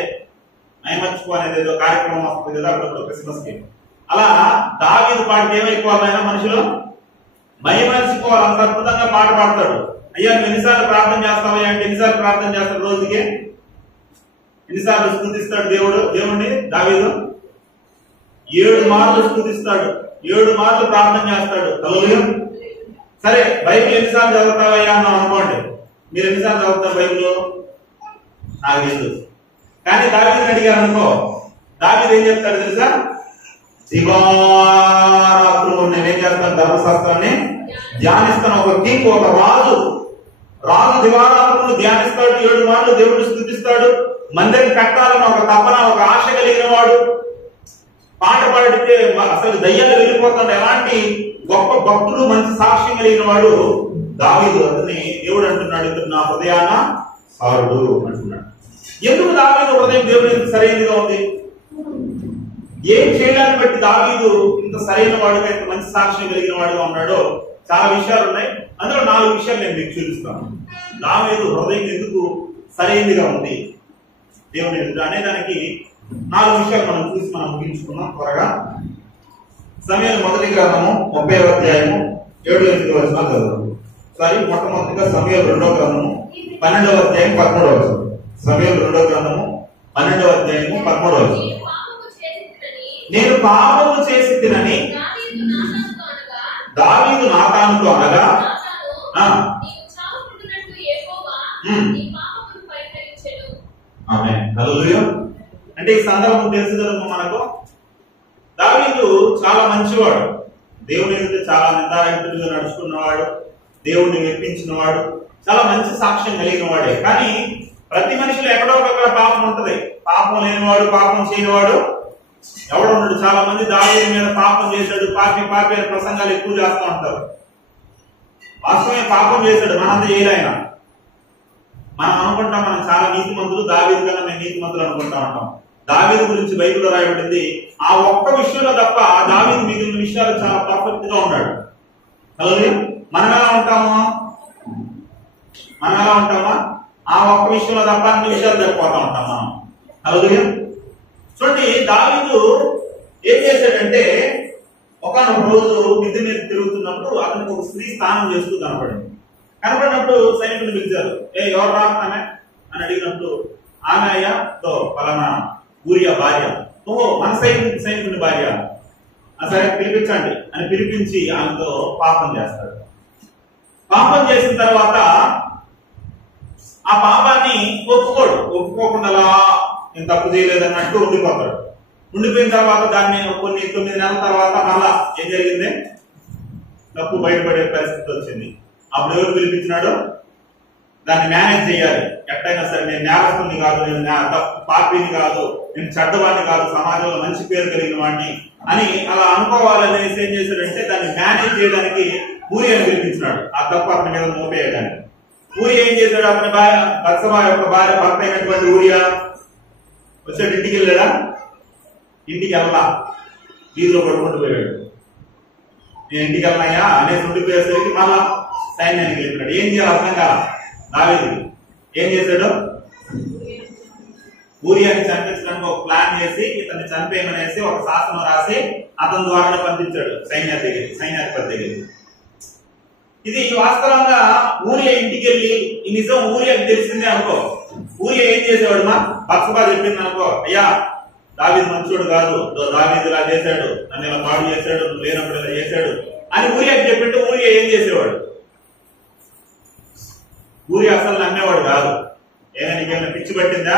మైమర్చిపోవాలనేది ఏదో కార్యక్రమం వస్తుంది కదా అప్పుడు క్రిస్మస్ కి. అలా దావీదు పాడితే ఏమైపోవాలైనా మనుషులు మైమర్చిపోవాలి. అంత అద్భుతంగా పాట పాడతాడు. అయ్యా ఎన్నిసార్లు ప్రార్థన చేస్తావయ్యా అంటే ఎన్నిసార్లు ప్రార్థన చేస్తాడు రోజుకి? ఎన్నిసార్లు స్తుతిస్తాడు దేవుణ్ణి దావీదు? 7 మార్లు స్తుతిస్తాడు, 7 మార్లు ప్రార్థన చేస్తాడు. హల్లెలూయా. సరే బైబిల్ ఎన్నిసార్లు చదువుతావయ్యా అన్నాం అనుకోండి, మీరు ఎన్నిసార్లు చదువుతారు బైబిల్? నాకు తెలుసు. కానీ దావీదుని అడిగారు అనుకో, దావీదు ఏం చెప్తాడు తెలుసా? దివారాత్రులు నేనేం చేస్తాను? ధర్మశాస్త్రాన్ని ధ్యానిస్తాను. ఒక కింగ్, ఒక రాజు దివారాత్రులు ధ్యానిస్తాడు, 7 మార్లు దేవుడిని స్తుతిస్తాడు. మందిరం కట్టాలని ఒక తపన, ఒక ఆశ కలిగిన వాడు. పాట పాడితే అసలు దయ్యాలు వెళ్ళిపోతాడు. ఎలాంటి గొప్ప భక్తుడు, మంచి సాక్ష్యం కలిగిన వాడు దావీదు. అతన్ని దేవుడు అంటున్నాడు, ఇతడు నా హృదయాన సారుడు అంటున్నాడు. ఎందుకు దావీదు హృదయం దేవుడికి సరైనదిగా ఉంది? ఏం చేయడాన్ని బట్టి దావీదు ఇంత సరైన వాడుగా, ఇంత మంచి సాక్ష్యం కలిగిన వాడుగా ఉన్నాడో చాలా విషయాలు ఉన్నాయి. అందులో 4 విషయాలు నేను మీకు చూపిస్తాను. దావీదు హృదయం ఎందుకు సరైనదిగా ఉంది దేవుని ఎదుట అనే దానికి 4 విషయాలు మనం చూసి మనం ముగించుకున్నాం త్వరగా. సమూయేలు మొదటి గ్రంథము 30వ అధ్యాయము 7-8 వచనాలు చదువు. మొట్టమొదటిగా సమూయేలు 2వ గ్రంథము 12వ అధ్యాయం 13వ వచనం. సమూయేలు 2వ గ్రంథము 12వ అధ్యాయము 13వ వచనం. నేను పాపము చేసి తినని దావీదు నాతానుతో అనగా ఆమేన్. హల్లెలూయా. అంటే ఈ సందర్భం తెలుసు కదా మనకు. దావీదు చాలా మంచివాడు, దేవుని ఎదుట చాలా నిర్ధారహితుడిగా నడుచుకున్నవాడు, దేవుడిని మెప్పించినవాడు, చాలా మంచి సాక్ష్యం కలిగిన వాడే. కానీ ప్రతి మనిషిలో ఎక్కడో ఒకక్కడ పాపం ఉంటది. పాపం లేనివాడు, పాపం చేయనివాడు ఎవడు ఉన్నాడు? చాలా మంది దావీదు మీద పాపం చేశాడు, పాపి అనే ప్రసంగాలు ఎక్కువ చేస్తూ ఉంటారు. వాస్తవమే పాపం చేశాడు, మనంతా చేయలేనా? మనం అనుకుంటాం మనం చాలా నీతిమంతులు, దావీదు కన్నా మేము నీతిమంతులు అనుకుంటా ఉంటాం. దావీదు గురించి బైబిల్లో రాయబడింది ఆ ఒక్క విషయంలో తప్ప దావీదు మిగిలిన విషయాలు చాలా పర్ఫెక్ట్ గా ఉన్నాడు. హల్లెలూయా. మనం ఎలా ఉంటామా? ఆ ఒక్క విషయంలో తప్ప అన్ని విషయాలు తప్పిపోతా ఉంటాం మనం. హల్లెలూయా. చూడండి, దావీదు ఏం చేశాడంటే ఒకనొక రోజు మిద్దె మీద తిరుగుతున్నప్పుడు అతనికి ఒక స్త్రీ స్నానం చేస్తూ కనపడినప్పుడు సైనికుని పిలిచారు. ఎవరు రా ఆమె అని అడిగినప్పుడు ఆమె అయ్యా తో పలానా ఊరియా భార్య. ఓహో, మన సైనికుని భార్య, సరే పిలిపించండి అని పిలిపించి ఆమెతో పాపం చేస్తాడు. పాపం చేసిన తర్వాత ఆ పాపాన్ని ఒప్పుకోకుండా అలా నేను తప్పు చేయలేదన్నట్టు ఉండిపోతాడు. ఉండిపోయిన తర్వాత దాన్ని కొన్ని 9 నెలల తర్వాత మళ్ళా ఏం జరిగింది? తప్పు బయటపడే పరిస్థితి వచ్చింది. అప్పుడు ఎవరు పిలిపించినాడు? దాన్ని మేనేజ్ చేయాలి. ఎట్టయినా సరే నేను నేరస్తుని కాదు, నేను పాపిని కాదు, నేను చెడ్డవాడిని కాదు, సమాజంలో మంచి పేరు కలిగిన వాడిని అని అలా అనుకోవాలనేసి ఏం చేశాడంటే దాన్ని మేనేజ్ చేయడానికి ఊరియాని పిలిపించినాడు. ఆ తప్పు అతని మీద మోపేయడానికి. ఊరియా ఏం చేశాడు? అతని బత్షెబా యొక్క భార్య భర్త అయినటువంటి ఊరియా వచ్చాడు. ఇంటికి వెళ్ళాడా? ఇంటికి వెళ్ళా, వీధిలో పడుకుంటూ పోయాడు. నేను ఇంటికి వెళ్ళాయా అనేసి ఉండిపోయేసరికి మళ్ళా సైన్యానికి వెళ్ళిపోయాడు. ఏం చేయాలి అర్థం కాల దావీదు. ఏం చేశాడు? ఊరియాని చంపించడానికి ఒక ప్లాన్ చేసి ఇతన్ని చంపేయమనేసి ఒక శాసనం రాసి అతని ద్వారానే పంపించాడు సైన్యాధిపతి దగ్గరికి. ఇది వాస్తవంగా ఊరియా ఇంటికి వెళ్ళి ఈ నిజం ఊరియాకి తెలిసిందే అనుకో, ఊరియా ఏం చేసేవాడు? మా బత్షెబా చెప్పింది అనుకో, అయ్యా దావీదు మంచోడు కాదు, దావీదు ఇలా చేశాడు, నన్ను ఇలా పాడు చేశాడు, నువ్వు లేనప్పుడు ఇలా చేశాడు అని ఊరియాకి చెప్పింటే ఊరియా ఏం చేసేవాడు? ఊరియా అసలు నమ్మేవాడు కాదు. నీకేమైనా పిచ్చి పట్టిందా?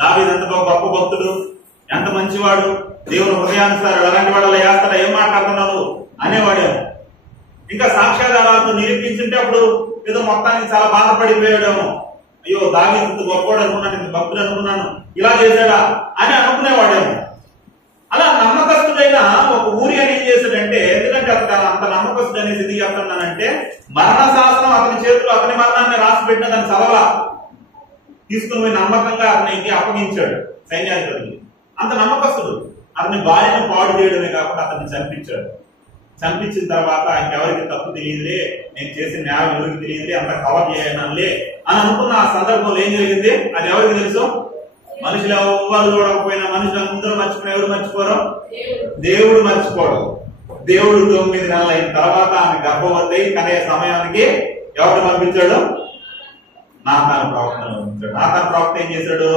దావీదు ఎంత గొప్ప భక్తుడు, ఎంత మంచివాడు, దేవుని హృదయానుసారుడు, అలాంటి వాడు అలా చేస్తాడా, ఏం మాట్లాడుతున్నావు అనేవాడేమో. ఇంకా సాక్ష్యాధారాలతో నిరూపించుంటే అప్పుడు ఏదో మొత్తానికి చాలా బాధపడిపోయాడేమో. అయ్యో దావీదు ఇంత గొప్పవాడు అనుకున్నాను, ఇంత భక్తుడు అనుకున్నాను, ఇలా చేశాడా అని అనుకునేవాడేమో. అలా నమ్మకస్తుడైన ఒక ఊరియా ఏం చేశాడంటే, ఎందుకంటే అతను అంత నమ్మకస్తుడు అనేది ఎందుకు చెప్తున్నానంటే, మరణ శాసనం అతని చేతిలో అతని మరణాన్ని రాసి పెట్టిన దాన్ని చదవలా, తీసుకుని పోయి నమ్మకంగా అతనికి అప్పగించాడు సైన్యాధిపతికి. అంత నమ్మకస్తుడు. అతని భార్యను పాడు చేయడమే కాకుండా అతన్ని చంపించాడు. చంపించిన తర్వాత ఇంకెవరికి తప్పు తెలియదులే, నేను చేసిన న్యాయం ఎవరికి తెలియదులే, అంత కవర్ చేయనంలే అని అనుకున్న ఆ సందర్భంలో ఏం జరిగింది? అది ఎవరికి తెలుసు? మనుషులు ఎవ్వరు చూడకపోయినా, మనుషులు అందరూ మర్చిపోయిన ఎవరు మర్చిపోరు? దేవుడు మర్చిపోడు. దేవుడు 9 నెలలు అయిన తర్వాత ఆమె గర్భవతి కనే సమయానికి ఎవరు పంపించాడు? నాతాను ప్రవక్తను పంపించాడు. నాతాను ప్రవక్త ఏం చేశాడు?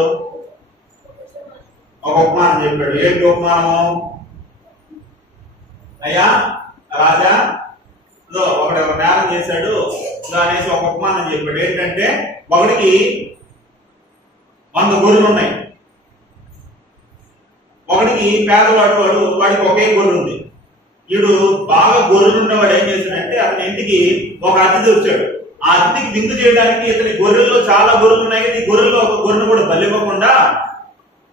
ఒక ఉపమానం చెప్పాడు. ఏంటి ఉపమానం? అయ్యా రాజా, ఒకటి ఒక నేరం చేశాడు అనేసి ఒక ఉపమానం చెప్పాడు. ఏంటంటే, ఒకడికి 100 గొర్రెలు ఉన్నాయి. ఒకడికి పేదవాడు, వాడికి ఒకే గొర్రె ఉంది. వీడు బాగా గొర్రెలు ఉన్నవాడు ఏం చేశాడంటే, అతని ఇంటికి ఒక అతిథి వచ్చాడు. ఆ అతిథికి విందు చేయడానికి ఇతని గొర్రెల్లో చాలా గొర్రెలు ఉన్నాయి. ఈ గొర్రెల్లో ఒక గొర్రెను కూడా బలివ్వకుండా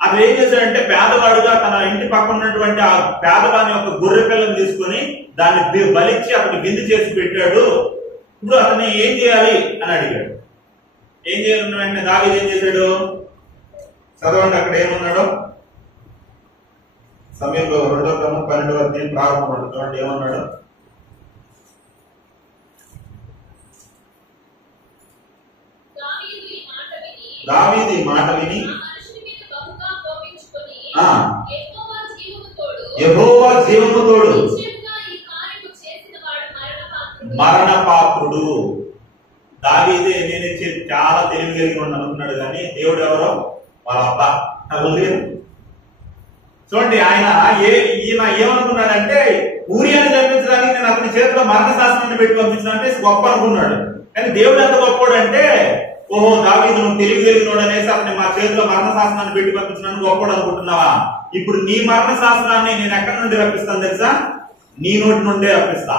అతను ఏం చేశాడంటే, పేదవాడుగా తన ఇంటి పక్కన ఉన్నటువంటి ఆ పేదవాని యొక్క గొర్రె పిల్లని తీసుకొని దాన్ని బలిచ్చి అతను విందు చేసి పెట్టాడు. ఇప్పుడు అతన్ని ఏం చేయాలి అని అడిగాడు. ఏం చేయాలంటే దావీదు ఏం చేశాడు? చదవండి అక్కడ ఏమన్నాడు. సమయంలో 2వ గ్రంథం 12వ అధ్యాయం ప్రారంభం చూడండి ఏమన్నాడు. దావీదు ఈ మాట విని యెహోవా జీవము తోడు మరణ పాత్రుడు. దావీదే నేను చాలా తెలివి కలిగి ఉన్నాను అనుకున్నాడు, కానీ దేవుడు ఎవరో వాళ్ళ అబ్బా. చూడండి, ఈయన ఏమనుకున్నాడంటే, ఊరియాని చంపించడానికి నేను అతని చేతిలో మరణ శాసనాన్ని పెట్టి పంపించానంటే గొప్ప అనుకున్నాడు. కానీ దేవుడు ఎంత గొప్పడు అంటే, ఓహో దావీదు నువ్వు తెలివి కలిగినోడు అనేసి అతని మా చేతిలో మరణ శాసనాన్ని పెట్టి పంపించినాను గొప్పడు అనుకుంటున్నావా? ఇప్పుడు నీ మరణ శాసనాన్ని నేను ఎక్కడి నుండి రప్పిస్తాను తెలుసా? నీ నోటి నుండే రప్పిస్తా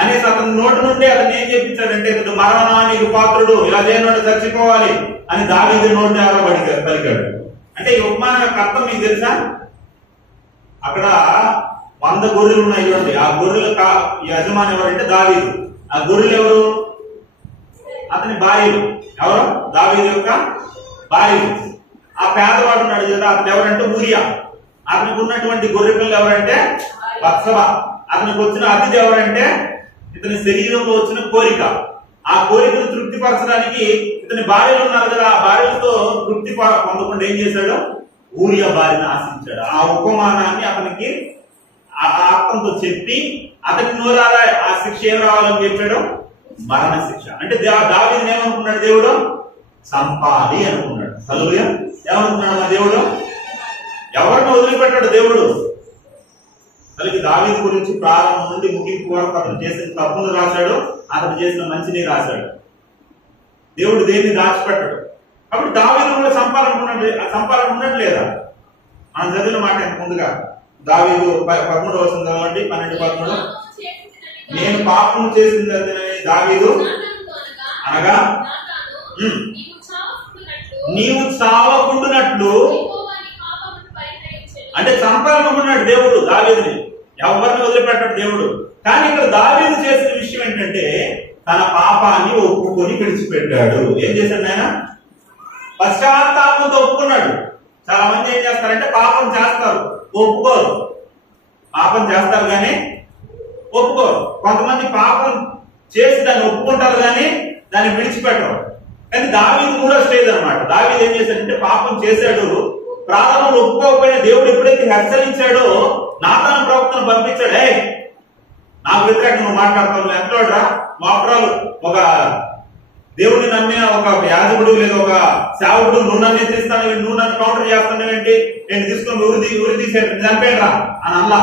అనేసి అతని నోటి నుండి అతను ఏం చెప్పించాడంటే, ఇతడు మరణానికి పాత్రుడు, ఇలా చేయనోడు చచ్చిపోవాలి అని దావీదు నోటి ఎవరో పలికాడు. అంటే ఈ ఉపమానం యొక్క అర్థం మీకు తెలుసా? అక్కడ 100 గొర్రెలు ఉన్నాయి చూడండి. ఆ గొర్రెలు యజమాని ఎవరంటే దావీదు. ఆ గొర్రెలు ఎవరు? అతని భార్యలు. ఎవరు? దావీదు యొక్క భార్యలు. ఆ పేదవాడు ఉన్నాడు కదా, అతను ఎవరంటే ఊరియా. అతనికి ఉన్నటువంటి గొర్రె పిల్లలు ఎవరంటే బత్సెబ. అతనికి వచ్చిన అతిథి ఎవరంటే ఇతని శరీరంలో వచ్చిన కోరిక. ఆ కోరికను తృప్తిపరచడానికి ఇతని భార్యలు ఉన్నారు కదా, ఆ భార్యలతో తృప్తి పొందకుండా ఏం చేశాడు? ఊరియా భార్యను ఆశించాడు. ఆ ఉపమానాన్ని అతనికి ఆత్మతో చెప్పి అతని నోరారా ఆ శిక్ష ఏం రావాలని చెప్పాడు? మరణ శిక్ష. అంటే దావీదుని ఏమనుకున్నాడు దేవుడు? చంపాలి అనుకున్నాడు. హల్లెలూయా. ఏమనుకున్నాడు మా దేవుడు? ఎవరిని వదిలిపెట్టాడు దేవుడు? అలాగే దావీదు గురించి ప్రారంభం నుండి ముగింపు వరకు అతను చేసిన తప్పును రాశాడు, అతను చేసిన మంచిని రాశాడు. దేవుడు దేన్ని దాచిపెట్టాడు. కాబట్టి దావీదు కూడా చంపాలనుకున్నట్టు లేదా? మనం చదివిన మాట ముందుగా దావీదు 13వ వచనం చదవండి, 12-13. నేను పాపం చేసింది దావీదు అనగా నీవు చావకుండునట్లు, అంటే చంపాలనుకున్నాడు దేవుడు దావీదుని, ఎవరిని వదిలిపెట్టాడు దేవుడు. కానీ ఇక్కడ దావీదు చేసిన విషయం ఏంటంటే, తన పాపాన్ని ఒప్పుకొని విడిచిపెట్టాడు. ఏం చేశాడు ఆయన? పశ్చాత్తాపంతో ఒప్పుకున్నాడు. చాలా మంది ఏం చేస్తారంటే పాపం చేస్తారు, ఒప్పుకోరు. పాపం చేస్తారు కానీ ఒప్పుకోరు. కొంతమంది పాపం చేసి దాన్ని ఒప్పుకుంటారు కానీ దాన్ని విడిచిపెట్టరు. కానీ దావీదు 3వ స్టేజ్ అన్నమాట. దావీదు ఏం చేశాడంటే పాపం చేశాడు, ప్రారంభంలో ఒప్పుకోకపోయినా దేవుడు ఎప్పుడైతే హెచ్చరించాడో నాతాను ప్రవక్తను పంపించాడు. నాకు వ్యతిరేకంగా నువ్వు మాట్లాడతావు, ఎంతోడ్రా మాట్లాడు, ఒక దేవుడిని నమ్మిన ఒక యాజకుడు లేదా ఒక సేవకుడు నువ్వు నన్ను హెచ్చరిస్తాను, నువ్వు నన్ను కౌంటర్ చేస్తానేంటి, నేను తీసుకొని ఊరి తీసేది చంపేడ్రా అని అల్లా.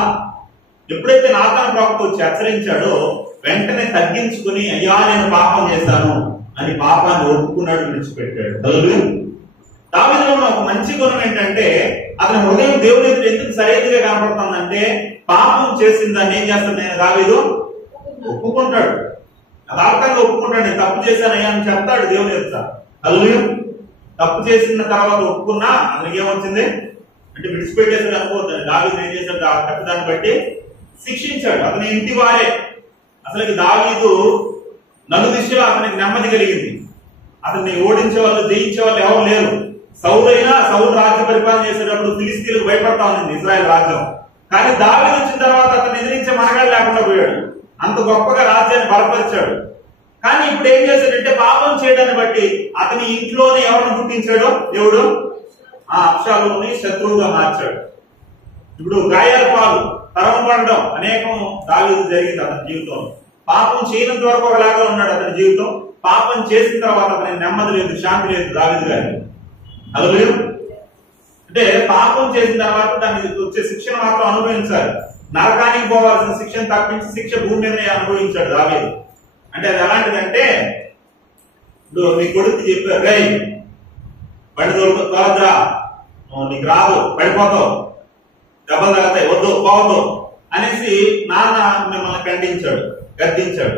ఎప్పుడైతే నాతాను ప్రవక్త వచ్చి హెచ్చరించాడో వెంటనే తగ్గించుకుని, అయ్యా నేను పాపం చేశాను అని పాపాన్ని ఒప్పుకున్నాడు, విడిచిపెట్టాడు. దావీదులో ఉన్న ఒక మంచి గుణం ఏంటంటే, అతని హృదయం దేవుని ఎదురు ఎందుకు సరైనదిగా కనపడుతుందంటే, పాపం చేసిన దాన్ని ఏం చేస్తాడు? నేను దావీదు ఒప్పుకుంటాడు, యథార్థంగా ఒప్పుకుంటాడు. నేను తప్పు చేశానయ్యా అని చెప్తాడు దేవుని ఎదుట. హల్లెలూయా. తప్పు చేసిన తర్వాత ఒప్పుకున్నా అతనికి ఏమొచ్చింది? అంటే విడిచిపెట్టేసాడు అనుకోవద్దండి. దావీదు ఏం చేశాడు? ఆ తప్పిదాన్ని బట్టి శిక్షించాడు. అతని ఇంటి వారే. అసలు దావీదు నలుదిశలో అతనికి నెమ్మది కలిగింది. అతన్ని ఓడించే వాళ్ళు, జయించే వాళ్ళు ఎవరు లేరు. సౌలు రాజ్య పరిపాలన చేసేటప్పుడు ఫిలిస్తీన్లకు భయపడతా ఉంది ఇజ్రాయెల్ రాజ్యం. కానీ దావీదు వచ్చిన తర్వాత అతను ఎదిరించే మనగాడు లేకుండా పోయాడు. అంత గొప్పగా రాజ్యాన్ని బలపరిచాడు. కానీ ఇప్పుడు ఏం చేశాడంటే పాపం చేయడాన్ని బట్టి అతని ఇంట్లోనే ఎవరిని పుట్టించాడో దేవుడు ఆ అబ్షాలోముని శత్రువుగా మార్చాడు. ఇప్పుడు గాయాల పాలు తరం పడడం అనేకం దావీదు జరిగింది అతని జీవితంలో. పాపం చేయనంత వరకు ఒకలాగా ఉన్నాడు అతని జీవితం. పాపం చేసిన తర్వాత అతనికి నెమ్మది లేదు, శాంతి లేదు దావీదు గారికి. హల్లెలూయా. అంటే పాపం చేసిన తర్వాత దానికి వచ్చే శిక్షణ మాత్రం అనుభవించాలి. నరకానికి పోవాల్సిన శిక్షను తప్పించి శిక్ష భూమి మీదనే అనుభవించాడు దావీదు. అంటే అది ఎలాంటిదంటే, ఇప్పుడు మీ కొడుకు చెప్పారు, రై బండి తోలద్రా, నీకు రాదు, పడిపోతావు, దెబ్బలు తగ్గుతాయి, వద్దు పోవద్దు అనేసి నాన్న మిమ్మల్ని ఖండించాడు, గద్దించాడు.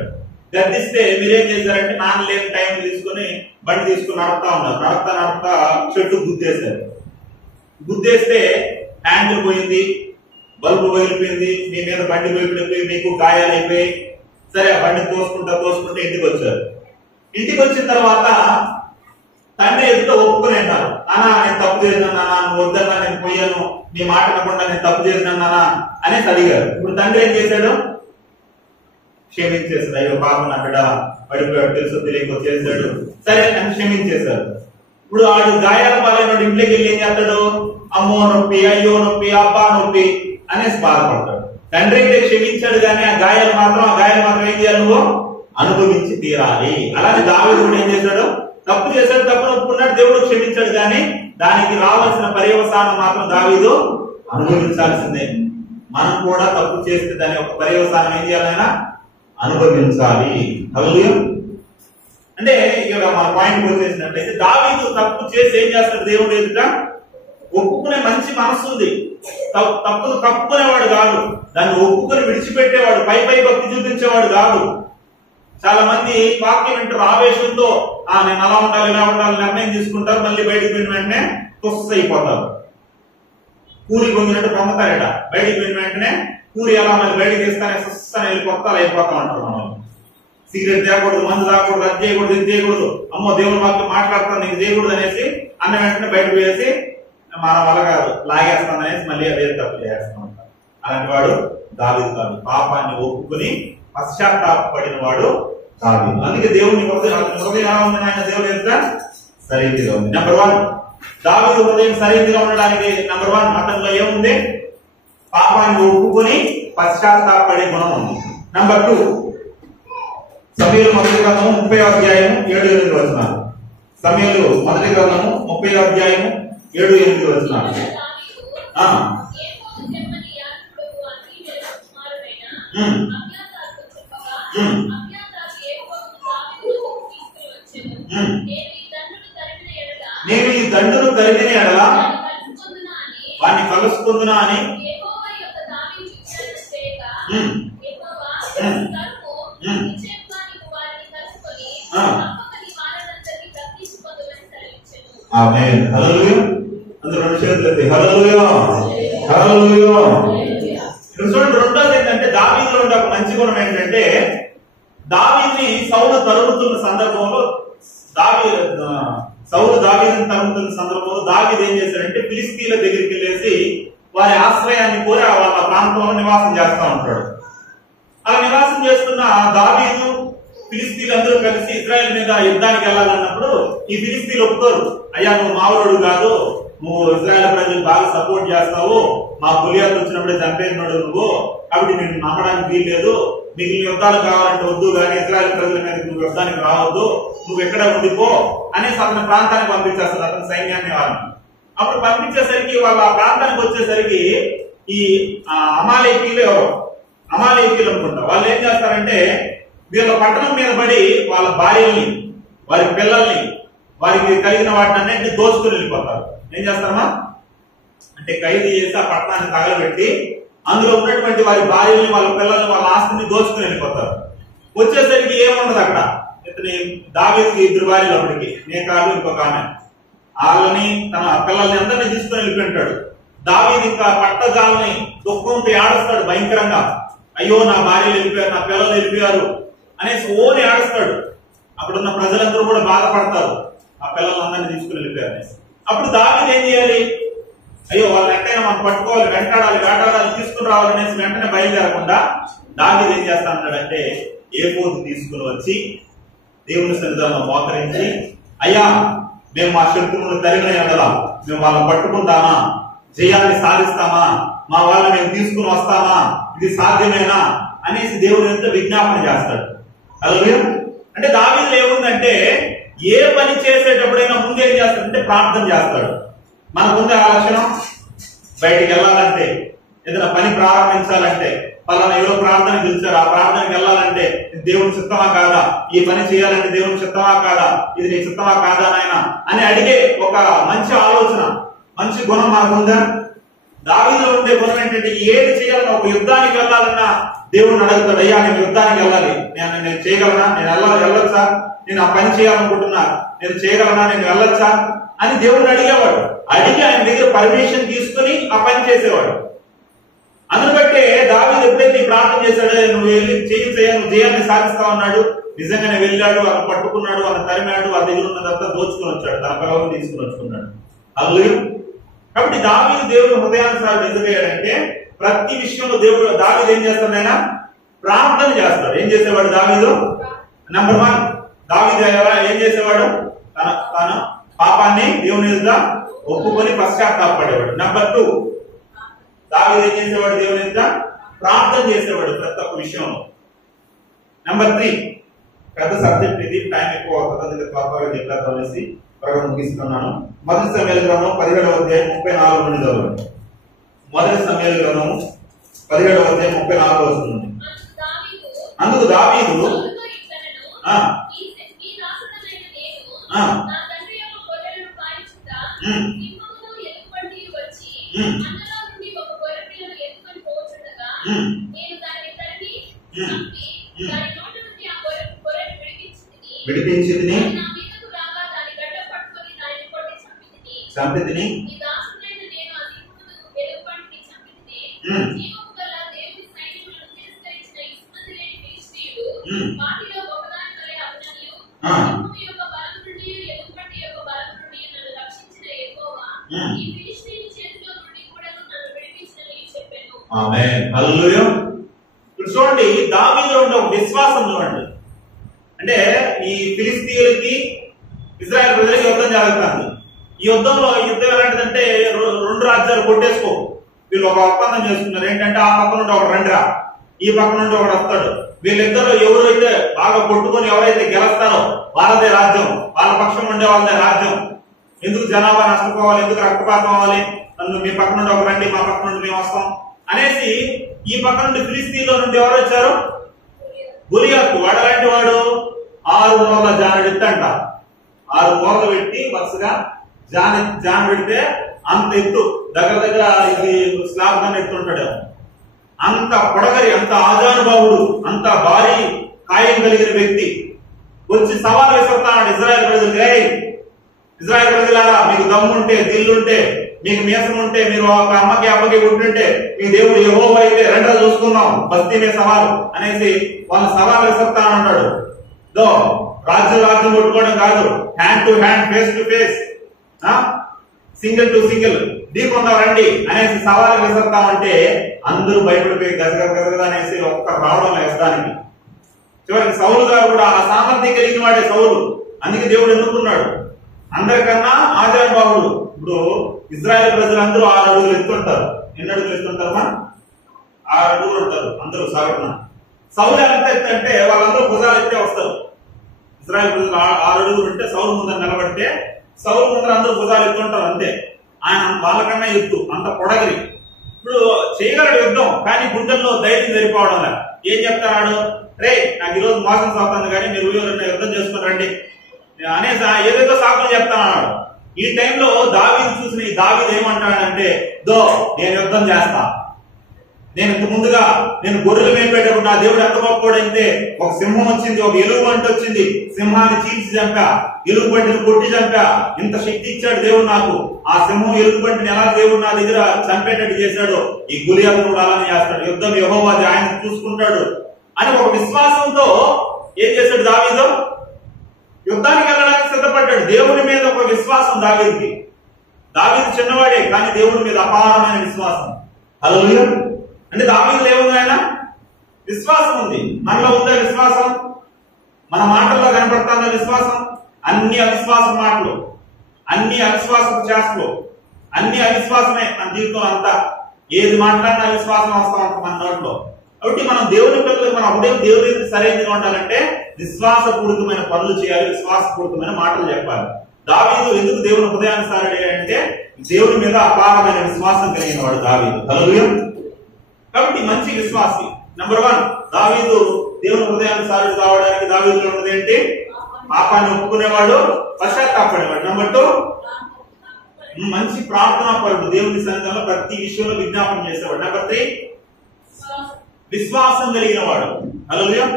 గద్దిస్తే మీరేం చేశారంటే నాన్న లేని టైం తీసుకుని బండి తీసుకుని నడుపుతా ఉన్నారు. నడుపుతా చెట్టు గుద్దేశారు. గుద్దేస్తే హ్యాండిల్ పోయింది, బల్బు పగిలిపోయింది, మీ మీద బండి పగిలిపోయి మీకు గాయాలు అయిపోయి. సరే ఆ బండి తోసుకుంటా ఇంటికి వచ్చారు. ఇంటికి వచ్చిన తర్వాత తండ్రి ఎదుట ఒప్పుకుని అన్నారు, నానా నేను తప్పు చేసినా నాన్న, నువ్వు వద్దన్నా నేను పోయాను, నీ మాట వినకుండా నేను తప్పు చేసినా నాన్న అనేసి అడిగారు. ఇప్పుడు తండ్రి ఏం చేశాడు? క్షమించేశాడు. అయ్యో పాపం నా బిడ్డ పడిపోయాడు, తెలుసు తెలియక చేశాడు, సరే అని క్షమించేశారు. ఇప్పుడు వాడు గాయాల పాలైన ఇంట్లోకి వెళ్ళి ఏం చేస్తాడు? అమ్మో నొప్పి, అయ్యో నొప్పి, అబ్బా నొప్పి అనేసి బాధపడతాడు. తండ్రి అయితే క్షమించాడు కానీ ఆ గాయాలు మాత్రం ఏం చేయాలి? నువ్వు అనుభవించి తీరాలి. అలానే దావీదు కూడా ఏం చేశాడు? తప్పు చేశాడు, తప్పు ఒప్పుకున్నాడు, దేవుడు క్షమించాడు కానీ దానికి రావాల్సిన పర్యవసానం మాత్రం దావీదు అనుభవించాల్సిందే. మనం కూడా తప్పు చేస్తే దాని యొక్క పర్యవసానం ఏం చేయాలైనా అనుభవించాలి. హల్లెలూయా. అంటే ఇక్కడ మన పాయింట్ వచ్చేసినట్లయితే దావీదు తప్పు చేసి ఏం చేస్తాడు? దేవుడు ఎదుట ఒప్పుకునే మంచి మనసు ఉంది. తప్పును కప్పుకునేవాడు కాదు, దాన్ని ఒప్పుకొని విడిచిపెట్టేవాడు, పై భక్తి చూపించేవాడు కాదు. చాలా మంది వాక్యం వింటారు, ఆవేశంతో నేను అలా ఉండాలి ఇలా ఉండాలి నిర్ణయం తీసుకుంటారు, మళ్ళీ బయటికి పోయిన వెంటనే తుస్స అయిపోతారు. కూలి పొందినట్టు పొందుతారట, బయటికి పోయిన వెంటనే కూలి ఎలా మళ్ళీ బయటికి తీస్తానే సుస్తానే వెళ్ళిపోతారు, అయిపోతా ఉంటారు. మనం సిగరెట్ తాగకూడదు, మందు తాగకూడదు, అది చేయకూడదు, ఇది చేయకూడదు, అమ్మో దేవుడు మాకు మాట్లాడతాను నీకు చేయకూడదు అనేసి అన్న వెంటనే బయటకు వేసి మన వల్ల కాదు లాగేస్తాను అనేసి మళ్ళీ అదే తప్పు చేస్తూ ఉంటారు. అలాంటి వాడు దావీదు కాదు. పాపాన్ని ఒప్పుకుని పశ్చాత్తాపడిన వాడు దావీదు. అందుకే దేవుని హృదయం ఉంది, ఆయన దేవుడు ఎంత సరైనదిగా ఉంది. నెంబర్ 1, దావీదు హృదయం సరైనదిగా ఉండడానికి నెంబర్ 1 మతంలో ఏముంది? పాపాన్ని ఒప్పుకొని పశ్చాత్తాపడే గుణం ఉంది. నెంబర్ 2, సమూయేలు మొదటి గ్రంథము 30వ అధ్యాయము 7-8 వచనాలు. సమూయేలు మొదటి గ్రంథము 30వ అధ్యాయము 7-8 వచనాలు. నేను ఈ దండును తరిమిన ఎడల వాడిని కలుసుకుందునా అని ఆమేన్. హల్లెలూయా. అందరూ రెండు చేతులు ఎత్తి హల్లెలూయా హల్లెలూయా. చూడండి, రెండోది ఏంటంటే దావీదులో ఉండే ఒక మంచి గుణం ఏంటంటే, దావీదుని సౌలు తరుముతున్న సందర్భంలో సౌలు దావీదుని తరుముతున్న సందర్భంలో దావీదు ఏం చేశాడంటే ఫిలిస్తీన్ల దగ్గరికి వెళ్ళేసి వారి ఆశ్రయాన్ని కోరి వాళ్ళ ప్రాంతంలో నివాసం చేస్తా ఉంటాడు. అలా నివాసం చేస్తున్న దావీదు ఫిలిస్తీన్లందరూ కలిసి ఇజ్రాయెల్ మీద యుద్ధానికి వెళ్ళాలన్నప్పుడు ఈ ఫిలిస్తీన్లు ఒప్పుకోరు. అయ్యా నువ్వు మావుడు కాదు, నువ్వు ఇజ్రాయెల్ ప్రజలకు బాగా సపోర్ట్ చేస్తావు, మా గులియాత్ వచ్చినప్పుడే చంపేసినాడు నువ్వు, కాబట్టి నేను నమ్మడానికి వీల్లేదు, మిగిలిన యుద్ధాలు కావాలంటే వద్దు, కానీ ఇజ్రాయెల్ ప్రజల మీద నువ్వు యుద్ధానికి రావద్దు, నువ్వు ఎక్కడ ఉండిపో అనేసి అతని ప్రాంతానికి పంపించేస్తారు అతని సైన్యాన్ని. వాళ్ళని అప్పుడు పంపించేసరికి వాళ్ళ ప్రాంతానికి వచ్చేసరికి ఈ అమాలేకీలు అనుకుంటా వాళ్ళు ఏం చేస్తారంటే వీళ్ళ పట్టణం మీద పడి వాళ్ళ భార్యల్ని, వారి పిల్లల్ని, వారికి కలిగిన వాటిని అన్నింటినీ దోచుకుని వెళ్ళిపోతారు. ఏం చేస్తారమ్మా అంటే ఖైదు చేసి ఆ పట్టణాన్ని తగలబెట్టి అందులో ఉన్నటువంటి వారి భార్యల్ని, వాళ్ళ పిల్లల్ని, వాళ్ళ ఆస్తిని దోచుకుని వెళ్ళిపోతారు. వచ్చేసరికి ఏముండదు అక్కడ. ఇతని దావీదుకి 2 భార్యలు అప్పటికి, నేను కాదు ఇంకొక ఆమె, వాళ్ళని తన పిల్లల్ని అందరినీ తీసుకుని వెళ్ళిపోయింటాడు. దావీదు ఇంకా పట్టజాలని దుఃఖంతో ఏడుస్తాడు భయంకరంగా. అయ్యో నా భార్యలు వెళ్ళిపోయారు, నా పిల్లలు వెళ్ళిపోయారు అనేసి ఓని ఏడుస్తాడు. అక్కడున్న ప్రజలందరూ కూడా బాధపడతారు, ఆ పిల్లలందరినీ తీసుకుని వెళ్ళిపోయారు. అప్పుడు దావీదు ఏం చేయాలి? అయ్యో వాళ్ళు ఎక్కడైనా మనం పట్టుకోవాలి, వేటాడాలి, తీసుకుని రావాలనేసి వెంటనే బయలుదేరకుండా దావీదు ఏం చేస్తా అంటాడంటే ఏఫోదు తీసుకుని వచ్చి దేవుని సన్నిధానంలో మోకరించి, అయ్యా మేము మా శత్రువులను తరిమిన ఎడలా మేము వాళ్ళని పట్టుకుంటామా, జయాన్ని సాధిస్తామా, మా వాళ్ళని మేము తీసుకుని వస్తామా, ఇది సాధ్యమేనా అనేసి దేవుని ఎంత విజ్ఞాపన చేస్తాడు. హల్లెలూయా. అంటే దావీదులో ఏముందంటే ఏ పని చేసేటప్పుడైనా ముందు ఏం చేస్తాడంటే ప్రార్థన చేస్తాడు. మన ముందు ఆ లక్షణం, బయటికి వెళ్ళాలంటే, ఏదైనా పని ప్రారంభించాలంటే, పలానా ఎవరో ప్రార్థన పిలిచారు, ఆ ప్రార్థనకి వెళ్ళాలంటే దేవుని చిత్తమా కాదా, ఈ పని చేయాలంటే దేవుని చిత్తమా కాదా, ఇది నీ చిత్తమా కాదా నాయన అని అడిగే ఒక మంచి ఆలోచన, మంచి గుణం మనకుందా? దావీదులో ఉండే గుణం ఏంటంటే ఏది చేయాలన్నా, ఒక యుద్ధానికి వెళ్ళాలన్నా దేవుడిని అడుగుతాడు, అయ్యా నేను యుద్ధానికి వెళ్ళాలి, నేను చేయగలనా, నేను వెళ్ళొచ్చా, నేను ఆ పని చేయాలనుకుంటున్నా, నేను చేయగలనా, నేను వెళ్ళొచ్చా అని దేవుడిని అడిగేవాడు. అడిగి ఆయన దగ్గర పర్మిషన్ తీసుకుని ఆ పని చేసేవాడు. అందును బట్టే దావీదు ఎప్పుడైతే ప్రార్థన చేశాడో, నువ్వు వెళ్ళి నువ్వు జయాన్ని సాధిస్తావు అన్నాడు. నిజంగానే వెళ్ళాడు, అతను పట్టుకున్నాడు, అతను తరిమాడు, ఆ దగ్గర ఉన్నదంతా దోచుకుని వచ్చాడు, తన పిల్లలను తీసుకుని వచ్చుకున్నాడు. హల్లెలూయా. కాబట్టి దావీదు దేవుడు హృదయానుసారుడు ఎందుకయ్యాడంటే ప్రతి విషయంలో దావీదు ఏం చేస్తాడు? ఆయన ప్రార్థన చేస్తాడు. ఏం చేసేవాడు దావీదు? నంబర్ 1, దావీదు ఏం చేసేవాడు? తన పాపాన్ని దేవుని ఎదుట ఒప్పుకొని పశ్చాత్తాపడేవాడు. నంబర్ 2, దావీదు ఏం చేసేవాడు? దేవుని ఎదుట ప్రార్థన చేసేవాడు ప్రతి ఒక్క విషయంలో. నంబర్ 3, పెద్ద సబ్జెక్ట్ ఇది, టైం ఎక్కువ అవుతుంది, త్వరగా చెప్పేసి త్వరగా ముగిస్తున్నాను. మొదటి సమూయేలు గ్రంథం 17వ అధ్యాయం 34 నుండి చదవండి. మొదటి సమూయేలు గ్రంథం 17వ అధ్యాయం 34 వస్తుంది. అందుకు దావీదు విడిపించింది, చంపితిని, ఆమేన్. హల్లెలూయా. చూడండి, దావీదులో ఉండే ఒక విశ్వాసం చూడండి. అంటే ఈ ఫిలిస్తీయులకి ఇజ్రాయెల్ ప్రజలకి యుద్ధం జరుగుతుంది. ఈ యుద్ధం ఎలాంటిదంటే 2 రాజ్యాలు కొట్టేసుకో, వీళ్ళు ఒక ఒప్పందం చేసుకున్నారు. ఏంటంటే ఆ పక్క నుండి ఒకడు రండిరా, ఈ పక్క నుండి ఒకడు వస్తాడు. వీళ్ళిద్దరు ఎవరైతే బాగా కొట్టుకొని ఎవరైతే గెలుస్తారో వాళ్ళదే రాజ్యం, వాళ్ళ పక్షం ఉండే వాళ్ళదే రాజ్యం. ఎందుకు జనాభా నష్టపోవాలి, ఎందుకు రక్తపాతం అవ్వాలి, నన్ను మీ పక్క నుండి ఒక రండి, మా పక్క నుండి మేము వస్తాం అనేసి ఈ పక్క నుండి ఫిలిస్తీన్లో నుండి ఎవరు వచ్చారు? గొలియాతు. వాడు అలాంటి వాడు 6 మూరల జానెడు ఎత్తంట. 6 మూరలు పెట్టి వరుసగా జాన్ పెడితే అంత ఎత్తు, దగ్గర ఇది స్లాబ్ గా ఎత్తుంటాడు. అంత పొడగరి, అంత ఆజానుభావుడు, అంత భారీ కాయం కలిగిన వ్యక్తి వచ్చి సవాల్ వేస్తున్నాడు ఇజ్రాయెల్ ప్రజలు. ఇజ్రాయెల్ ప్రజలారా, మీకు దమ్ముంటే, దిల్లుంటే, మీకు మీసం ఉంటే, మీరు ఒక అమ్మకి అబ్బకి ఉంటుంటే, మీ దేవుడు యెహోవా అయితే రెండో చూసుకున్నాం, బస్తీనే సవాల్ అనేసి వాళ్ళు సవాల్ వేస్తానన్నాడు. రాజ్యం కొట్టుకోవడం కాదు, hand to hand, face to face, single to single ఢీకొందాం రండి అనేసి సవాలు విసురుతామంటే అందరూ భయపడిపోయి గజగజ అనేసి ఒక్క రావడం వేస్తానికి. చివరికి సౌలు గారు కూడా ఆ సామర్థ్యం కలిగిన వాడే సౌలు. అందుకే దేవుడు ఎన్నుకున్నాడు. అందరికన్నా ఆజానుభావుడు. ఇప్పుడు ఇజ్రాయెల్ ప్రజలందరూ 6 అడుగులు ఎత్తుంటారు. ఎన్ని అడుగులు ఎత్తుంటారమ్మా? 6 అడుగులు ఉంటారు అందరూ సాగుతున్నా. సౌలు ఎంత ఎత్తు అంటే వాళ్ళందరూ భుజాలు ఎత్తే వస్తారు. ఇజ్రాయెల్ ప్రజలు 6 అడుగులు ఉంటే సౌలు ముందర నిలబడితే సౌలు ముందర అందరూ భుజాలు ఎత్తుంటారు అంతే. ఆయన వాళ్ళకన్నా ఎత్తు, అంత పొడగలి. ఇప్పుడు చేయగలడు యుద్ధం, కానీ గుండెల్లో ధైర్యం సరిపోవడం. ఏం చెప్తాడు? రే, నాకు ఈరోజు మోసం సాగుతుంది, కానీ మీరు యుద్ధం చేసుకుని రండి అనేసి ఏదేదో సాకులు చెప్తానన్నాడు. ఈ టైంలో దావీదు చూసిన ఈ దావీదు ఏమంటాడంటే, నేను యుద్ధం చేస్తా, నేను ఇంత ముందుగా నేను గొర్రెలు మేపేటప్పుడు నా దేవుడు ఎంత గొప్పవాడంటే ఒక సింహం వచ్చింది, ఒక ఎలుగుబంటి వచ్చింది, సింహాన్ని చీల్చి చంపా, ఎలుగుబంటిని కొట్టి చంపా, ఇంత శక్తి ఇచ్చాడు దేవుడు నాకు. ఆ సింహం ఎలుగుబంటిని ఎలా దేవుడు నా దగ్గర చంపేటట్టు చేశాడు, ఈ గొలియాతు కూడా అలానే చేస్తాడు. యుద్ధం యెహోవా ఆయన చూసుకుంటాడు అని ఒక విశ్వాసంతో ఏం చేశాడు దావీదు? యుద్ధానికి వెళ్ళడానికి సిద్ధపడ్డాడు. దేవుని మీద ఒక విశ్వాసం దావీదుకి. దావీదు చిన్నవాడే కానీ దేవుని మీద అపారమైన విశ్వాసం. హల్లెలూయా. అంటే దావీదులో ఏముంది? ఆయన విశ్వాసం ఉంది. మనలో ఉందా విశ్వాసం? మన మాటల్లో కనపడుతుందా విశ్వాసం? అన్ని అవిశ్వాస మాటలు, అన్ని అవిశ్వాస చేష్టలు, అన్ని అవిశ్వాసమే మన జీవితం అంతా. ఏది మాట్లాడినా అవిశ్వాసం వస్తా ఉంటుంది మన నోట్లో. కాబట్టి మనం దేవుని పిల్లలు, మనం అప్పుడే దేవుని సరైనదిగా ఉండాలంటే విశ్వాసపూరితమైన పనులు చేయాలి, విశ్వాసపూరితమైన మాటలు చెప్పాలి. దావీదు ఎందుకు దేవుని హృదయానుసారుడు అంటే దేవుని మీద అపారమైన విశ్వాసం కలిగిన వాడు దావీదు. హల్లెలూయా. కాబట్టి మంచి విశ్వాసి. నెంబర్ 1, దావీదు దేవుని హృదయానుసారుడు కావడానికి దావీదులో ఉన్నది ఏంటి? పాపాన్ని ఒప్పుకునేవాడు, పశ్చాత్తాపడేవాడు. నెంబర్ 2, మంచి ప్రార్థనా పరుడు, దేవుని సన్నిధిలో ప్రతి విషయంలో విజ్ఞాపన చేసేవాడు. నెంబర్ 3, విశ్వాసం కలిగిన వాడు. హల్లెలూయా.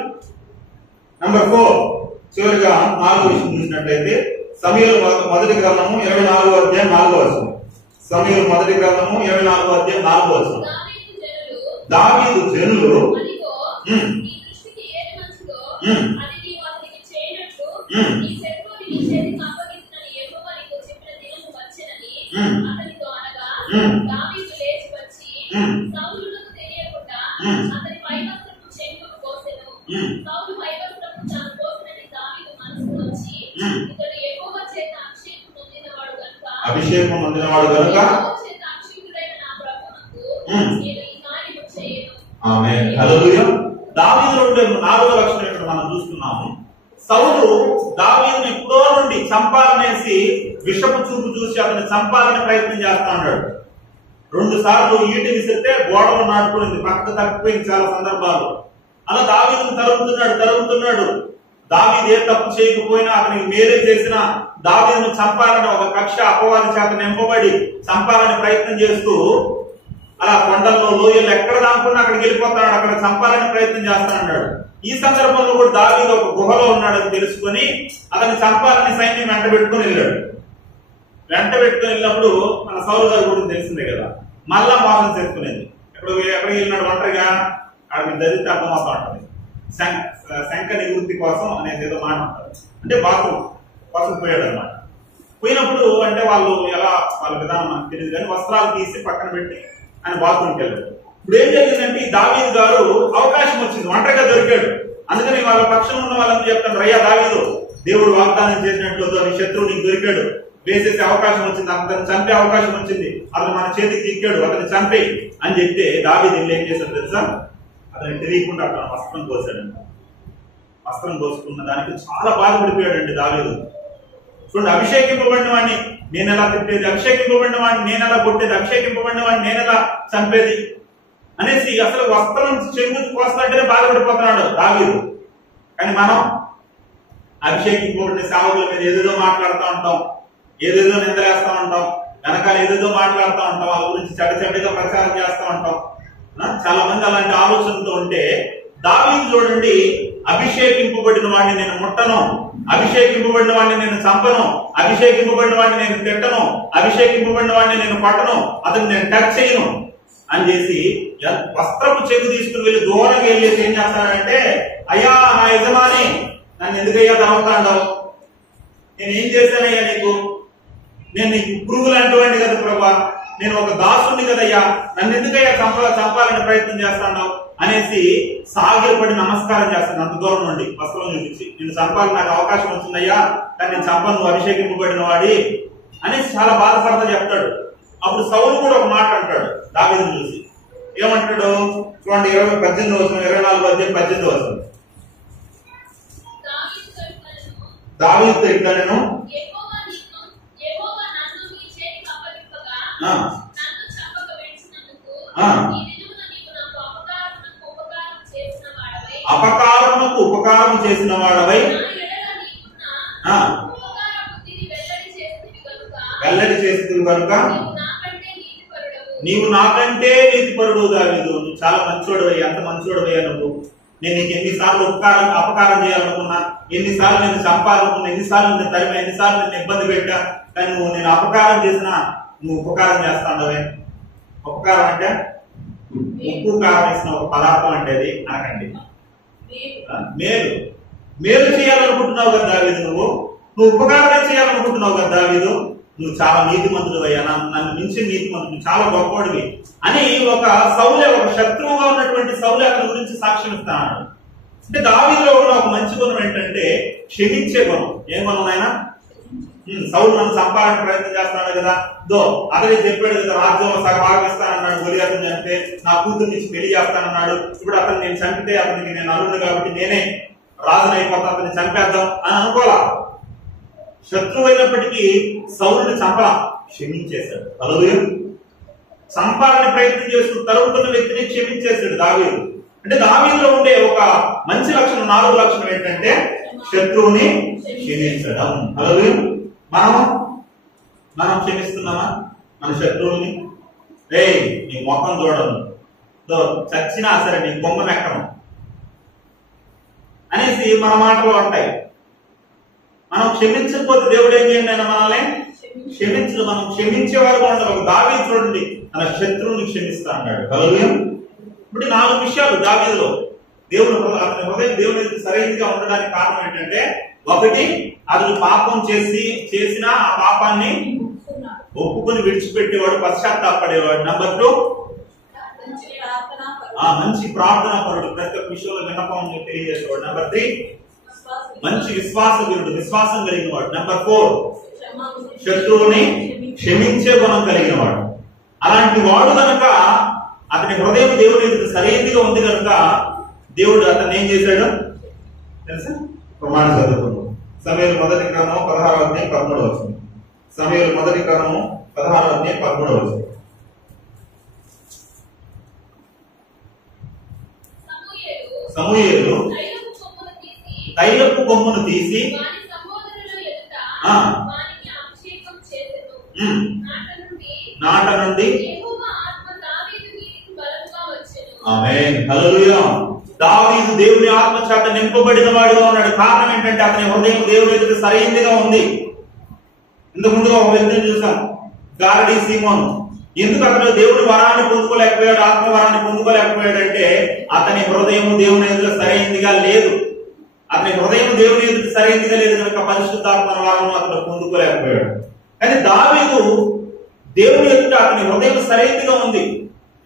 నెంబర్ 4, చివరిగా 4వ విషయం చూసినట్లయితే సమూయేలు మొదటి గ్రంథము 24వ అధ్యాయం 4వ వచనం. సమూయేలు మొదటి గ్రంథము 24వ అధ్యాయం 4వ వచనం. దావీదు జనులు అభిషేకం పొందినవాడు కనుక ఆమేన్. హల్లెలూయా. దావీదులో ఉండే 4వ లక్షణం ఇక్కడ మనం చూస్తున్నాము. సౌలు దావీదుని ఎప్పుడో నుండి చంపాలనేసి విషపు చూపు చూసి అతన్ని చంపాలని ప్రయత్నం చేస్తా ఉన్నాడు. 2 సార్లు ఈటి విసిరితే గోడలు నాటుకునింది, పక్కకు తప్పిపోయింది చాలా సందర్భాలు. అలా దావీదుని తరుముతున్నాడు. దావీదు ఏ తప్పు చేయకపోయినా అతనికి మేలు చేసిన దావీదును చంపాలని ఒక కక్ష అపవాది చేత నింపబడి చంపాలని ప్రయత్నం చేస్తూ అలా కొండల్లో లోయల్లో ఎక్కడ దానుకున్నా అక్కడికి వెళ్ళిపోతాడు, అక్కడ చంపాలని ప్రయత్నం చేస్తాడు. ఈ సందర్భంలో కూడా దావీదు ఒక గుహలో ఉన్నాడని తెలుసుకొని అతన్ని చంపాలని సైన్యం వెంట పెట్టుకుని వెళ్ళినప్పుడు మన సౌలు గారి గురించి తెలిసిందే కదా, మళ్ళా మోసం చేసుకునేది. ఎక్కడికి వెళ్ళినాడు ఒంటరిగా, అక్కడికి జరిగితే అర్థమవుతా ఉంటుంది. శంఖ నివృత్తి కోసం అనేది ఏదో మాట ఉంటారు, అంటే బాత్రూమ్ కోసం పోయాడు అనమాట. పోయినప్పుడు అంటే వాళ్ళు ఎలా వాళ్ళ విధానం మనకు తెలియదు కానీ వస్త్రాలు తీసి పక్కన పెట్టి ఆయన బాత్రూమ్కి వెళ్ళాడు. ఇప్పుడు ఏం జరిగిందంటే ఈ దావీదు గారు అవకాశం వచ్చింది, ఒంటరిగా దొరికాడు. అందుకని వాళ్ళ పక్షంలో ఉన్న వాళ్ళందరూ చెప్తాను, అయ్యా దావీదు దేవుడు వాగ్దానం చేసినట్లు నీ శత్రువు నీకు దొరికాడు, వేసేసే అవకాశం వచ్చింది, అతను చంపే అవకాశం వచ్చింది, అతను మన చేతికి చిక్కాడు, అతను చంపే అని చెప్తే దావీదు ఏం చేశాడు తెలుసా? అతను తెలియకుండా అతను వస్త్రం కోసాడంట. వస్త్రం కోసుకున్న దానికి చాలా బాధపడిపోయాడండి దావీదు. చూడండి, అభిషేకింపబడిన వాడిని నేను ఎలా తిప్పేది, అభిషేకింపబడిన వాడిని నేను ఎలా కొట్టేది, అభిషేకింపబడిన వాడిని నేను ఎలా చంపేది అనేసి అసలు వస్త్రం చెంగు కోసినట్టునే బాధపడిపోతున్నాడు దావీదు. కానీ మనం అభిషేకింపబడిన సేవకుల మీద ఏదేదో మాట్లాడుతూ ఉంటాం, ఏదేదో నిందలేస్తూ ఉంటాం, వెనకాల ఏదేదో మాట్లాడుతూ ఉంటాం, వాళ్ళ గురించి చెడ్డగా ప్రచారం చేస్తూ ఉంటాం. చాలా మంది అలాంటి ఆలోచనతో ఉంటే దావీదు చూడండి, అభిషేకింపబడిన వాడిని నేను ముట్టను, అభిషేకింపబడిన వాడిని నేను చంపను, అభిషేకింపబడిన వాడిని నేను తిట్టను, అభిషేకింపబడిన వాడిని నేను కొట్టను, అతన్ని నేను టచ్ చేయను అని చేసి వస్త్రపు చెంగు తీసుకుని వెళ్ళి దూరంగా వెళ్ళేసి ఏం చేస్తాడంటే, అయ్యా నా యజమాని నన్ను ఎందుకయ్యా తవ్వుతాండవు, నేనేం చేశానయ్యా నీకు, నేను నీకు పురుగు లాంటి వాడిని కదా ప్రభా, నేను ఒక దాసుని కదయ్యా, నన్ను ఎందుకయ్యా చంపాలని ప్రయత్నం చేస్తాను అనేసి సాగిలపడి నమస్కారం చేస్తాను అంత దూరం నుండి వస్త్రం చూపించి, నేను చంపాలని నాకు అవకాశం వచ్చిందయ్యా, కానీ నేను చంపను అభిషేకింపబడిన వాడి అనేసి చాలా బాధపడతా చెప్తాడు. అప్పుడు సౌలు కూడా ఒక మాట అంటాడు దావీదును చూసి, ఏమంటాడు చూడండి 18వ వచనం, 24వ అధ్యాయం 18వ వచనం. దావీదుతో ఇట్లా నేను అపకారమునకు ఉపకారం చేసిన వాడవై వెల్లడి చేస్తుంది కనుక నీవు నాకంటే నీతిపరుడు దావీదు, నువ్వు చాలా మంచోడువయ్యా, ఎంత మంచోడువయ్యా నువ్వు. నేను నీకు ఎన్నిసార్లు అపకారం చేయాలనుకున్నా, ఎన్నిసార్లు నేను చంపాలనుకున్నా, ఎన్నిసార్లు నేను తరిమా, ఎన్నిసార్లు నేను ఇబ్బంది పెట్టా, కానీ నువ్వు నేను అపకారం చేసినా నువ్వు ఉపకారం చేస్తానవే. ఉపకారం అంటే ఉప్పు కారం వేసిన ఒక పదార్థం అంటే అది అనకండి. మేలు మేలు చేయాలనుకుంటున్నావు కదా దావీదు, నువ్వు ఉపకారమే చేయాలనుకుంటున్నావు కదా దావీదు, నువ్వు చాలా నీతిమంతుడు అయ్యా, నన్ను మించిన నీతిమంతుడు, చాలా గొప్పవాడివి అని ఒక శత్రువుగా ఉన్నటువంటి సౌలే అతని గురించి సాక్ష్యం ఇస్తాడు. అంటే దావీదులో ఉన్న ఒక మంచి గుణం ఏంటంటే క్షమించే గుణం. ఏం గుణం ఆయన? సౌలు నన్ను చంపాలని ప్రయత్నం చేస్తున్నాడు కదా, అతనే చెప్పాడు కదా, రాజ్యంలో సగం భాగిస్తానన్నాడు, గొలియాతుని చంపితే నా కూతురు నుంచి పెళ్లి చేస్తానన్నాడు. ఇప్పుడు అతను నేను చంపితే అతనికి నేను అల్లుడు కాబట్టి నేనే రాజుని అయిపోతా, అతన్ని చంపేద్దాం అని అనుకోలా. శత్రువు అయినప్పటికీ సౌలుని చంపలా, క్షమించేశాడు. హల్లెలూయా. చంపాలని ప్రయత్నం చేస్తూ తరుగుతున్న వ్యక్తిని క్షమించేశాడు దావీదు. అంటే దావీదులో ఉండే ఒక మంచి లక్షణం, 4వ లక్షణం ఏంటంటే శత్రువుని క్షమించడం. హల్లెలూయా. మనం క్షమిస్తున్నామా మన శత్రువుని? నీ మొఖం చూడను, చచ్చినా సరే నీ బొమ్మ ఎక్కను అనేసి మన మాటలు ఉంటాయి. మనం క్షమించకపోతే దేవుడు ఏం చేయండి, ఆయన మనల్ని క్షమించదు. మనం క్షమించేవారుగా ఉండాలి. ఒక దావీదు చూడండి, తన శత్రువుని క్షమిస్తా అన్నాడు. హల్లెలూయా. ఇప్పుడు 4 విషయాలు దావీదులో అతని హృదయం దేవుని సరైనదిగా ఉండడానికి కారణం ఏంటంటే, ఒకటి, అతను పాపం చేసిన ఆ పాపాన్ని ఒప్పుకొని విడిచిపెట్టేవాడు, పశ్చాత్తాపడేవాడు. నెంబర్ 2, మంచి ప్రార్థన పరుడు, ప్రతి ఒక్క విషయంలో విన్నపం తెలియజేసేవాడు. నెంబర్ 3, మంచి విశ్వాసం కలిగిన వాడు. నెంబర్ 4, శత్రువుని క్షమించే గుణం కలిగిన వాడు. అలాంటి వాడు కనుక అతని హృదయం దేవుని సరైనదిగా ఉంది కనుక దేవుడు అతన్ని ఏం చేశాడు తెలుసా? ప్రమాణ చదువుకున్నాం. సమూయేలు మొదటి గ్రంథం 16వ అధ్యాయం 13వ వచనం. సమూయేలు మొదటి గ్రంథం 16వ అధ్యాయం 13వ వచనం. సమూయేలు తైలపు కొమ్మును తీసి నాట నుండి ఆమేన్. హల్లెలూయా. దావీదు దేవుని ఆత్మ చేత నింపబడిన వాడుగా ఉన్నాడు. కారణం ఏంటంటే అతని హృదయం దేవుని ఎదుట సరైనదిగా ఉంది. ఇంతకు ముందుగా ఒక వ్యక్తిని చూసాం, గారడీ సీమోను. ఎందుకు అతను దేవుని వరాన్ని పొందుకోలేకపోయాడు, ఆత్మ వరాన్ని పొందుకోలేకపోయాడు అంటే అతని హృదయం దేవుని ఎదుట సరైనదిగా లేదు. అతని హృదయం దేవుని ఎదుట సరైనదిగా లేదు కనుక పరిశుద్ధాత్మ వరం అతను పొందుకోలేకపోయాడు. కానీ దావీదు దేవుని ఎదుట అతని హృదయం సరైనదిగా ఉంది.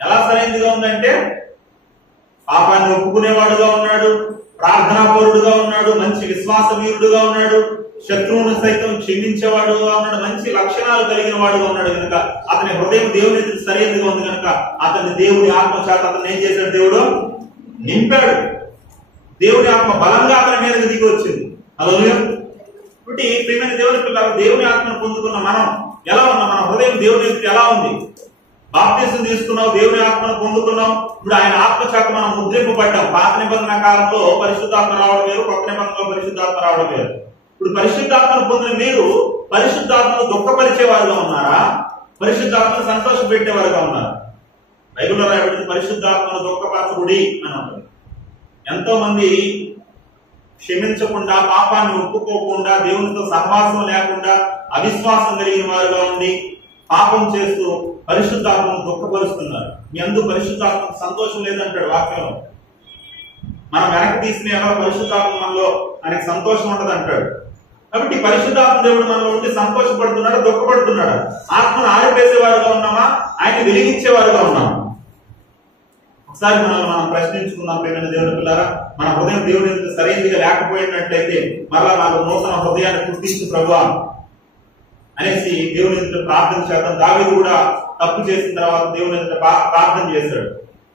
ఎలా సరైనదిగా ఉందంటే పాపాన్ని ఒప్పుకునేవాడుగా ఉన్నాడు, ప్రార్థనాపరుడుగా ఉన్నాడు, మంచి విశ్వాస వీరుడుగా ఉన్నాడు, శత్రువును సైతం క్షమించేవాడుగా ఉన్నాడు, మంచి లక్షణాలు కలిగిన వాడుగా ఉన్నాడు. కనుక అతని హృదయం దేవుని సరైనదిగా ఉంది కనుక అతన్ని దేవుని ఆత్మ చేత అతను ఏం చేశాడు, దేవుడు నింపాడు. దేవుని ఆత్మ బలంగా అతని మీదకి దిగి వచ్చింది. హల్లెలూయా. కాబట్టి ప్రియమైన దేవుని పిల్లలు, దేవుని ఆత్మను పొందుకున్న మనం ఎలా ఉన్నాం? మన హృదయం దేవుని ఎలా ఉంది? బాప్తిసం తీసుకున్నాం, దేవుని ఆత్మను పొందుకున్నాం. ఇప్పుడు ఆయన ఆత్మ చేత మనం ముద్రింపబడ్డాం. పాత నిబంధన కాలంలో పరిశుద్ధాత్మ రావడం వేరు, కొత్త నిబంధనలో పరిశుద్ధాత్మ రావడం వేరు. ఇప్పుడు పరిశుద్ధాత్మను పొందిన మీరు పరిశుద్ధాత్మను దుఃఖపరిచేవారుగా ఉన్నారా, పరిశుద్ధాత్మను సంతోష పెట్టేవారుగా ఉన్నారా? బైబిల్లో రాయబడింది పరిశుద్ధాత్మను దుఃఖపరచకుడి అని ఉంటుంది. ఎంతో మంది క్షమించకుండా, పాపాన్ని ఒప్పుకోకుండా, దేవునితో సహవాసం లేకుండా అవిశ్వాసం కలిగిన వారుగా ఉండి పాపం చేస్తూ పరిశుద్ధాత్మను దుఃఖపరుస్తున్నారు. మీ అందు పరిశుద్ధాత్మకు సంతోషం లేదంటాడు వాక్యంలో. మనం వెనక్కి తీసుకునే పరిశుద్ధాత్మ మనలో ఆయనకు సంతోషం ఉండదు అంటాడు. కాబట్టి పరిశుద్ధాత్మ దేవుడు మనలో ఉండి సంతోషపడుతున్నాడు, దుఃఖపడుతున్నాడు. ఆత్మను ఆరిపేసేవాడుగా ఉన్నామా, ఆయన వెలిగించేవాడుగా ఉన్నామా? ఒకసారి మనం ప్రశ్నించుకుందాం. ప్రియమైన దేవుని పిల్లారా, మన హృదయం దేవుని సరైనదిగా లేకపోయినట్లయితే మరలా నాకు నూతన హృదయాన్ని పుట్టించు ప్రభువా అనేసి దేవుని ఎదుట ప్రార్థన చేద్దాం. దావీదు కూడా తప్పు చేసిన తర్వాత దేవుని ఎదుట ప్రార్థన చేశాడు.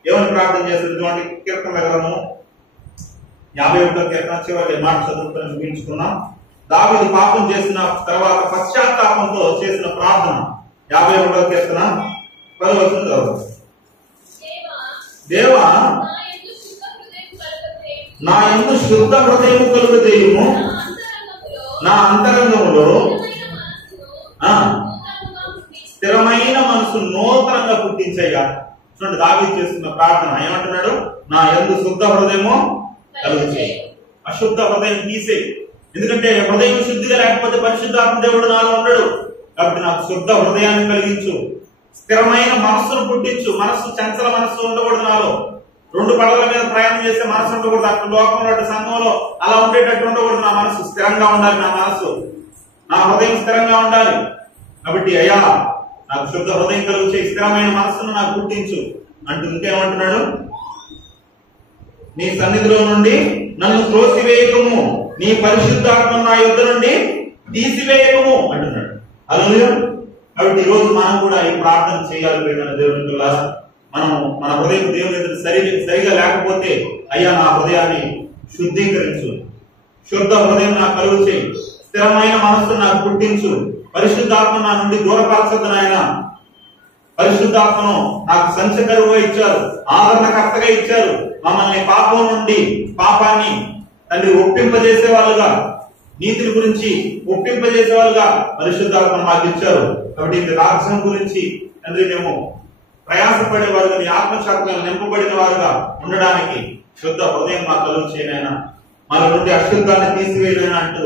ఏమని ప్రార్థన చేశాడు చూడండి. కీర్తన గ్రంథము 51వ కీర్తన చివరి మాట చదువుకొని ముగించుకున్నాం. దావీదు పాపం చేసిన తర్వాత పశ్చాత్తాపంతో చేసిన ప్రార్థన 51వ కీర్తన 10వ వచనం చదువు. దేవా, నా యందు శుద్ధ హృదయము కలుగజేయుము, నా అంతరంగములో స్థిర స్థిరమైన మనసు నూతనంగా పుట్టించయ్యా. చూడండి దావీదు చేస్తున్న ప్రార్థన ఏమంటున్నాడు? నా యందు శుద్ధ హృదయము కలుగు చేయి. అశుద్ధ హృదయం తీసేయి. ఎందుకంటే హృదయం శుద్ధిగా లేకపోతే పరిశుద్ధాత్మ దేవుడు నాలో ఉండడు. కాబట్టి నాకు శుద్ధ హృదయాన్ని కలిగించు, స్థిరమైన మనస్సును పుట్టించు. మనస్సు చంచల మనస్సు ఉండకూడదు నాలో. రెండు పడవల మీద ప్రయాణం చేసే మనసు ఉండకూడదు. అటు లోకంలో అటు సంఘంలో అలా ఉండేటట్టు ఉండకూడదు. నా మనసు స్థిరంగా ఉండాలి. నా మనసు నా హృదయం స్థిరంగా ఉండాలి. కాబట్టి అయ్యా నాకు శుద్ధ హృదయం కలుగు చేయి, స్థిరమైన మనస్సును నాకు పుట్టించు అంటూ ఇంకేమంటున్నాడు? నీ సన్నిధిలో నుండి నన్ను త్రోసివేయకము, నీ పరిశుద్ధాత్మ నా యొద్ద నుండి తీసివేయకము అంటున్నాడు. హల్లెలూయా. కాబట్టి ఈ రోజు మనం కూడా ఈ ప్రార్థన చేయాలి. ప్రియమైన దేవుని పిల్లలారా, మనం మన హృదయం దేవుని ఎదుట సరిగా లేకపోతే అయ్యా నా హృదయాన్ని శుద్ధీకరించు, శుద్ధ హృదయం నాకు కలుగు చేయి, స్థిరమైన మనస్సు నాకు పుట్టించు, పరిశుద్ధాత్మ నా నుండి దూరపరచొద్దు నాయన. పరిశుద్ధాత్మను నాకు సంచకరువుగా ఇచ్చారు, ఆదరణకర్తగా ఇచ్చారు. మమ్మల్ని పాపం నుండి పాపాన్ని తండ్రి ఒప్పింపజేసే వాళ్ళుగా, నీతిని గురించి ఒప్పింపజేసే వాళ్ళుగా పరిశుద్ధాత్మ మాకు ఇచ్చారు. కాబట్టి ఇది రాజ్యం గురించి తండ్రి మేము ప్రయాసపడే వారుగా, నీ ఆత్మశక్తులను నింపబడిన వారుగా ఉండడానికి శుద్ధ హృదయం మాకు కలుగు చేయనైనా, మన నుండి అశుద్ధాన్ని తీసివేయనైనా అంటూ